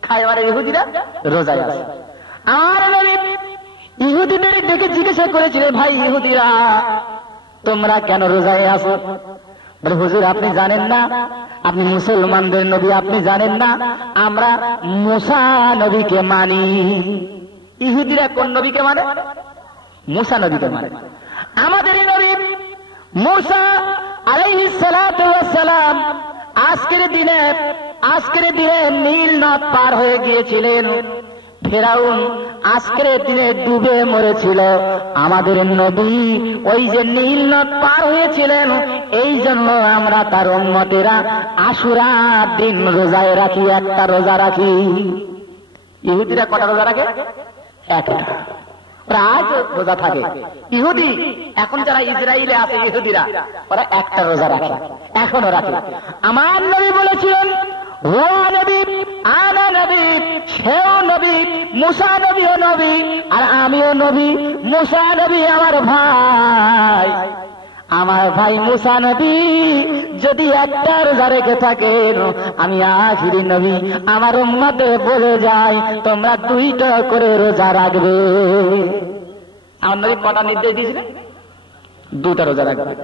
খায়বারের ইহুদিরা রোজায় আছে। আর নবী ইহুদিদের ডেকে জিজ্ঞাসা করেছিলেন, ভাই ইহুদিরা তোমরা কেন রোজায় আছো? বলে, হুজুর আপনি জানেন না, আপনি মুসলমানদের নবী, আপনি জানেন না আমরা মুসা নবীকে মানি। ইহুদিরা কোন নবীকে মানে? মুসা নবীকে মানে। আমাদের নবী মুসা আলাইহিস সালাতু ওয়াস সালাম আজকের দিনে নীল নদ পার হয়ে গিয়েছিলেন। ফেরাউন আজকের দিনে ডুবে মরেছিল। আমাদের নবী ওই যে নীল নদ পার হয়েছিলেন, এই জন্য আমরা তার উম্মতেরা আশুরার দিন রোজায় রাখি, একটা রোজা রাখি। ইহুদিরা কটা রোজা রাখে? একটা। আজ রোজা থাকে। ইহুদি এখন যারা ইসরায়েলে আছে ইহুদিরা, ওরা একটা রোজা রাখে, এখনো রাখে। আমার নবী বলেছিলেন, ও নবী আনা নবী, সেও নবী, মুসা নবীও নবী, আর আমিও নবী। মুসা নবী আমার ভাই, আমার ভাই মুসা নবী যদি একটা রোজা রেখে থাকেন, আমি আখিরি নবী, আমার উম্মতে বলে যাই তোমরা 2টা করে রোজা রাখবে। আমার নবী কটা নির্দেশ দিয়েছিলেন? 2টা রোজা রাখবে।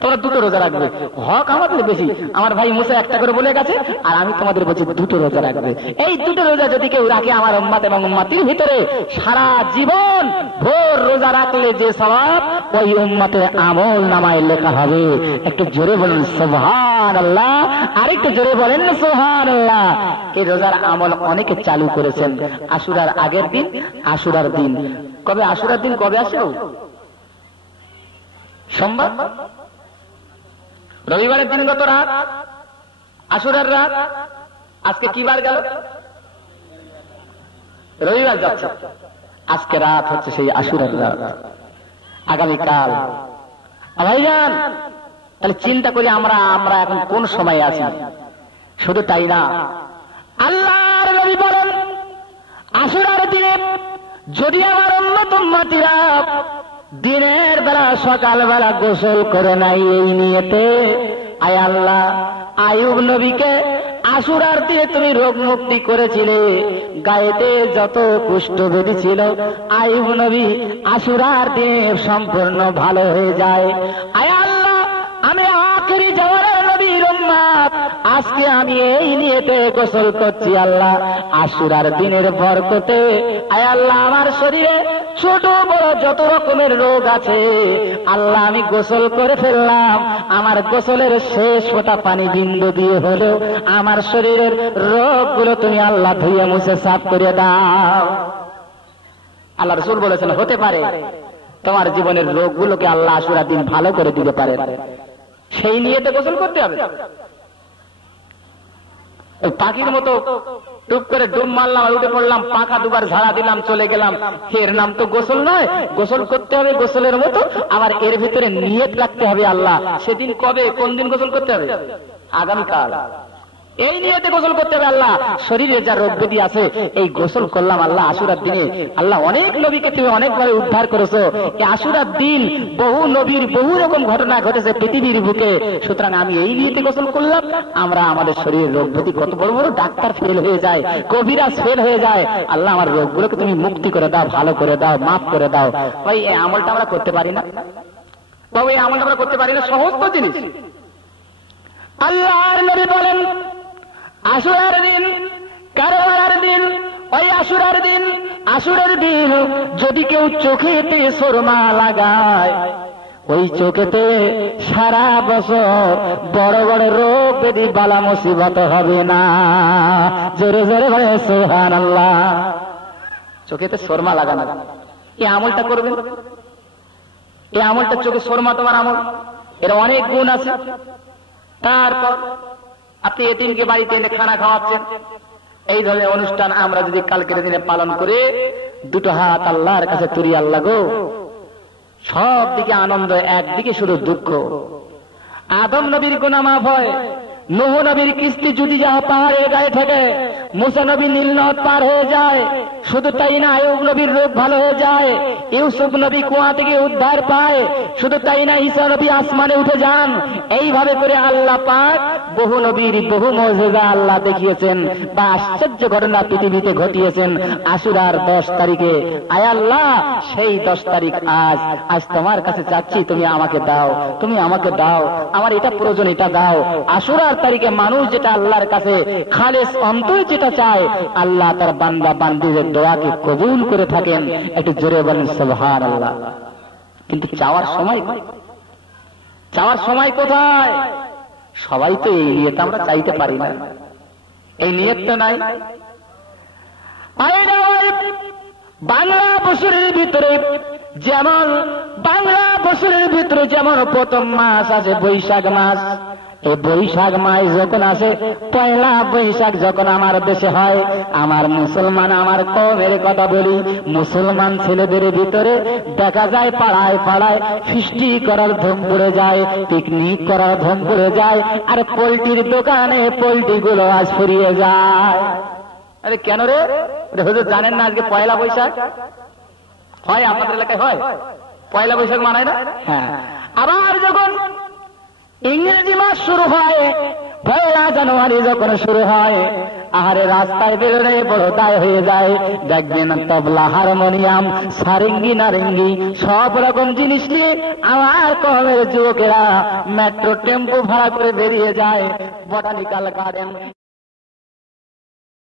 তোমরা 2টো রোজা রাখবে। হক আমাদের বেশি, আমার ভাই মুসা একটা করে বলে গেছে, আর আমি তোমাদের বলছি 2টো রোজা রাখবে। এই 2টো রোজা যদি কেউ রাখে আমার উম্মত এবং উম্মতির ভিতরে, সারা জীবন ভোর রোজা রাখলে যে সওয়াব ওই উম্মতের আমল নামায় লেখা হবে। একটু জোরে বলেন সুবহানাল্লাহ, আর একটু জোরে বলেন সুবহানাল্লাহ। এই রোজার আমল অনেকে চালু করেছেন। আশুরার আগের দিন, আশুরার দিন কবে? আশুরার দিন কবে আসে? সোমবার, রবিবারের দিন গত রাত, আশুরার রাত। আজকে কি বার গেল? রবিবার যাচ্ছে। আজকে রাত হচ্ছে সেই আশুরার রাত, আগামীকাল। ভাইজান, তাহলে চিন্তা করি আমরা এখন কোন সময়ে আছি। শুধু তাই না, আল্লাহর নবী বলেন আশুরার দিনে যদি আমার উম্মত উম্মতিরা দিনের বেলা সকালবেলা গোসল করে নাই এই নিয়েতে, আয় আল্লাহ আইয়ুব নবীকে আশুরার দিয়ে তুমি রোগ মুক্তি করেছিলে, গায়েতে যত কুষ্ঠ ব্যাধি ছিল আইয়ুব নবী আশুরার দিয়ে সম্পূর্ণ ভালো হয়ে যায়। আয় আল্লাহ, আমি আখেরি জামানার নবীর উম্মত, আজকে আমি এই নিয়েতে গোসল করছি আল্লাহ আশুরার দিনের বরকতে। আয় আল্লাহ, আমার শরীরে ছোট বড় যত রকমের রোগ আছে আল্লাহ আমি গোসল করে ফেললাম, আমার গোসলের শেষ ফোঁটা পানি বিন্দু দিয়ে হলেও আমার শরীরের রোগগুলো তুমি আল্লাহ ধুয়ে মুছে সাফ করে দাও। আল্লাহ রাসূল বলেছেন হতে পারে তোমার জীবনের রোগগুলোকে আল্লাহ আশুরার দিন ভালো করে দিতে পারে, সেই নিয়েতে গোসল করতে হবে। পাখির মতো টুপ করে ডুব মারলাম আর উঠে পড়লাম, পাখা দুবার ঝাড়া দিলাম চলে গেলাম, এর নাম তো গোসল নয়। গোসল করতে হবে গোসলের মতো, আবার এর ভিতরে নিয়ত রাখতে হবে আল্লাহ সেদিন কবে কোন দিন গোসল করতে হবে, আগামীকাল। এই নিয়তে গোসল করতে হবে আল্লাহ শরীরে যা রোগ ব্যাধি আছে এই গোসল করলাম আল্লাহ আশুরার দিনে। আল্লাহ অনেক নবীকে তুমি অনেকভাবে উদ্ধার করেছো, এই আশুরার দিন বহু নবীর বহু রকম ঘটনা ঘটেছে পৃথিবীর বুকে, সুতরাং আমি এই নিয়তে গোসল করলাম। আমরা আমাদের শরীরের রোগ ব্যাধি কত বড় বড় ডাক্তার ফেল হয়ে যায়, কবিরাজ ফেল হয়ে যায়, আল্লাহ আমার রোগগুলোকে তুমি মুক্তি করে দাও, ভালো করে দাও, মাফ করে দাও। ভাই এই আমলটা আমরা করতে পারি না, বাবু এই আমলটা আমরা করতে পারি না, সহজ তো জিনিস। আল্লাহর নবী বলেন আশুরার দিন কারবালার দিন, ওই আশুরার দিন, আশুরার দিন যদি কেউ চোখেতে সুরমা লাগায়, ওই চোখেতে সারা বছর বড় বড় রোগ ব্যাধি বালা মুসিবত হবে না। জোরে জোরে বলে সুবহানাল্লাহ। চোখেতে সুরমা লাগানো, এই আমলটা করবেন, এই আমলটা চোখে সুরমা তোমার আমল, এর অনেক গুণ আছে। তারপর আপনি এতিমকে বাড়িতে এনে খানা খাওয়াচ্ছেন, এই ধরনের অনুষ্ঠান আমরা যদি কালকের দিনে পালন করে দুটো হাত আল্লাহর কাছে তুলি, আল্লাহ গো সব দিকে আনন্দ, একদিকে শুধু দুঃখ। আদম নবীর গুনাহ মাফ হয়, নূহ নবীর কিস্তি যদি যা পাহাড়ের গায়ে থাকে, মুসা নবী নীল নদ পার হয়ে যায়, শুধু তাই না আইয়ুব নবীর রোগ ভালো হয়ে যায়, ইউসুফ নবী কুয়া থেকে উদ্ধার পায়, শুধু তাই না ঈসা নবী আসমানে উঠে যান। এইভাবে করে আল্লাহ পাক বহু নবীর বহু মুজিজা আল্লাহ দেখিয়েছেন বা আশ্চর্য ঘটনা পৃথিবীতে ঘটিয়েছেন আশুরার 10 তারিখে। আয় আল্লাহ সেই 10 তারিখ আজ তোমার কাছে চাচ্ছি, তুমি আমাকে দাও, তুমি আমাকে দাও, আমার এটা প্রয়োজন, এটা দাও। আশুরার তারিখে মানুষ যেটা আল্লাহর কাছে খালেস অন্তরে যেটা চায়, আল্লাহ তার বান্দা বান্দীদের দোয়াকে কবুল করে থাকেন। একটু জোরে বলেন সুবহানাল্লাহ। কিন্তু চাওয়ার সময় কোথায়? সবাই তো এই নিয়ত আমরা চাইতে পারি না, এই নিয়তটা নাই। বাংলা বছরের ভিতরে যেমন প্রথম মাস আছে বৈশাখ মাস, এই বৈশাখ মাস যখন আসে, পয়লা বৈশাখ যখন আমার দেশে হয়, আমার মুসলমান, আমার কওমের কথা বলি, মুসলমান ছেলেদের ভিতরে দেখা যায় পাড়ায় পাড়ায় ফিস্টি করার ধুম পড়ে যায়, পিকনিক করার ধুম পড়ে যায়, আর পোল্ট্রির দোকানে পোল্ট্রি গুলো আজ ফুরিয়ে যায়। আরে কেন রে হুজুর জানেন না আজকে পয়লা বৈশাখ হয়? আপনাদের এলাকায় হয় পয়লা বৈশাখ মানায় না? হ্যাঁ। আবার যখন ইংরেজি মাস শুরু হয়, 1 জানুয়ারি যখন শুরু হয়, আহারে রাস্তায় বেরোলে বড় দায় হয়ে যায়। দেখবেন তবলা, হারমোনিয়াম, সারেঙ্গি নারেঙ্গি সব রকম জিনিস নিয়ে আমার কওমের যুবকেরা মেট্রো টেম্পো ভাড়া করে বেরিয়ে যায় বটানিক্যাল গার্ডেন।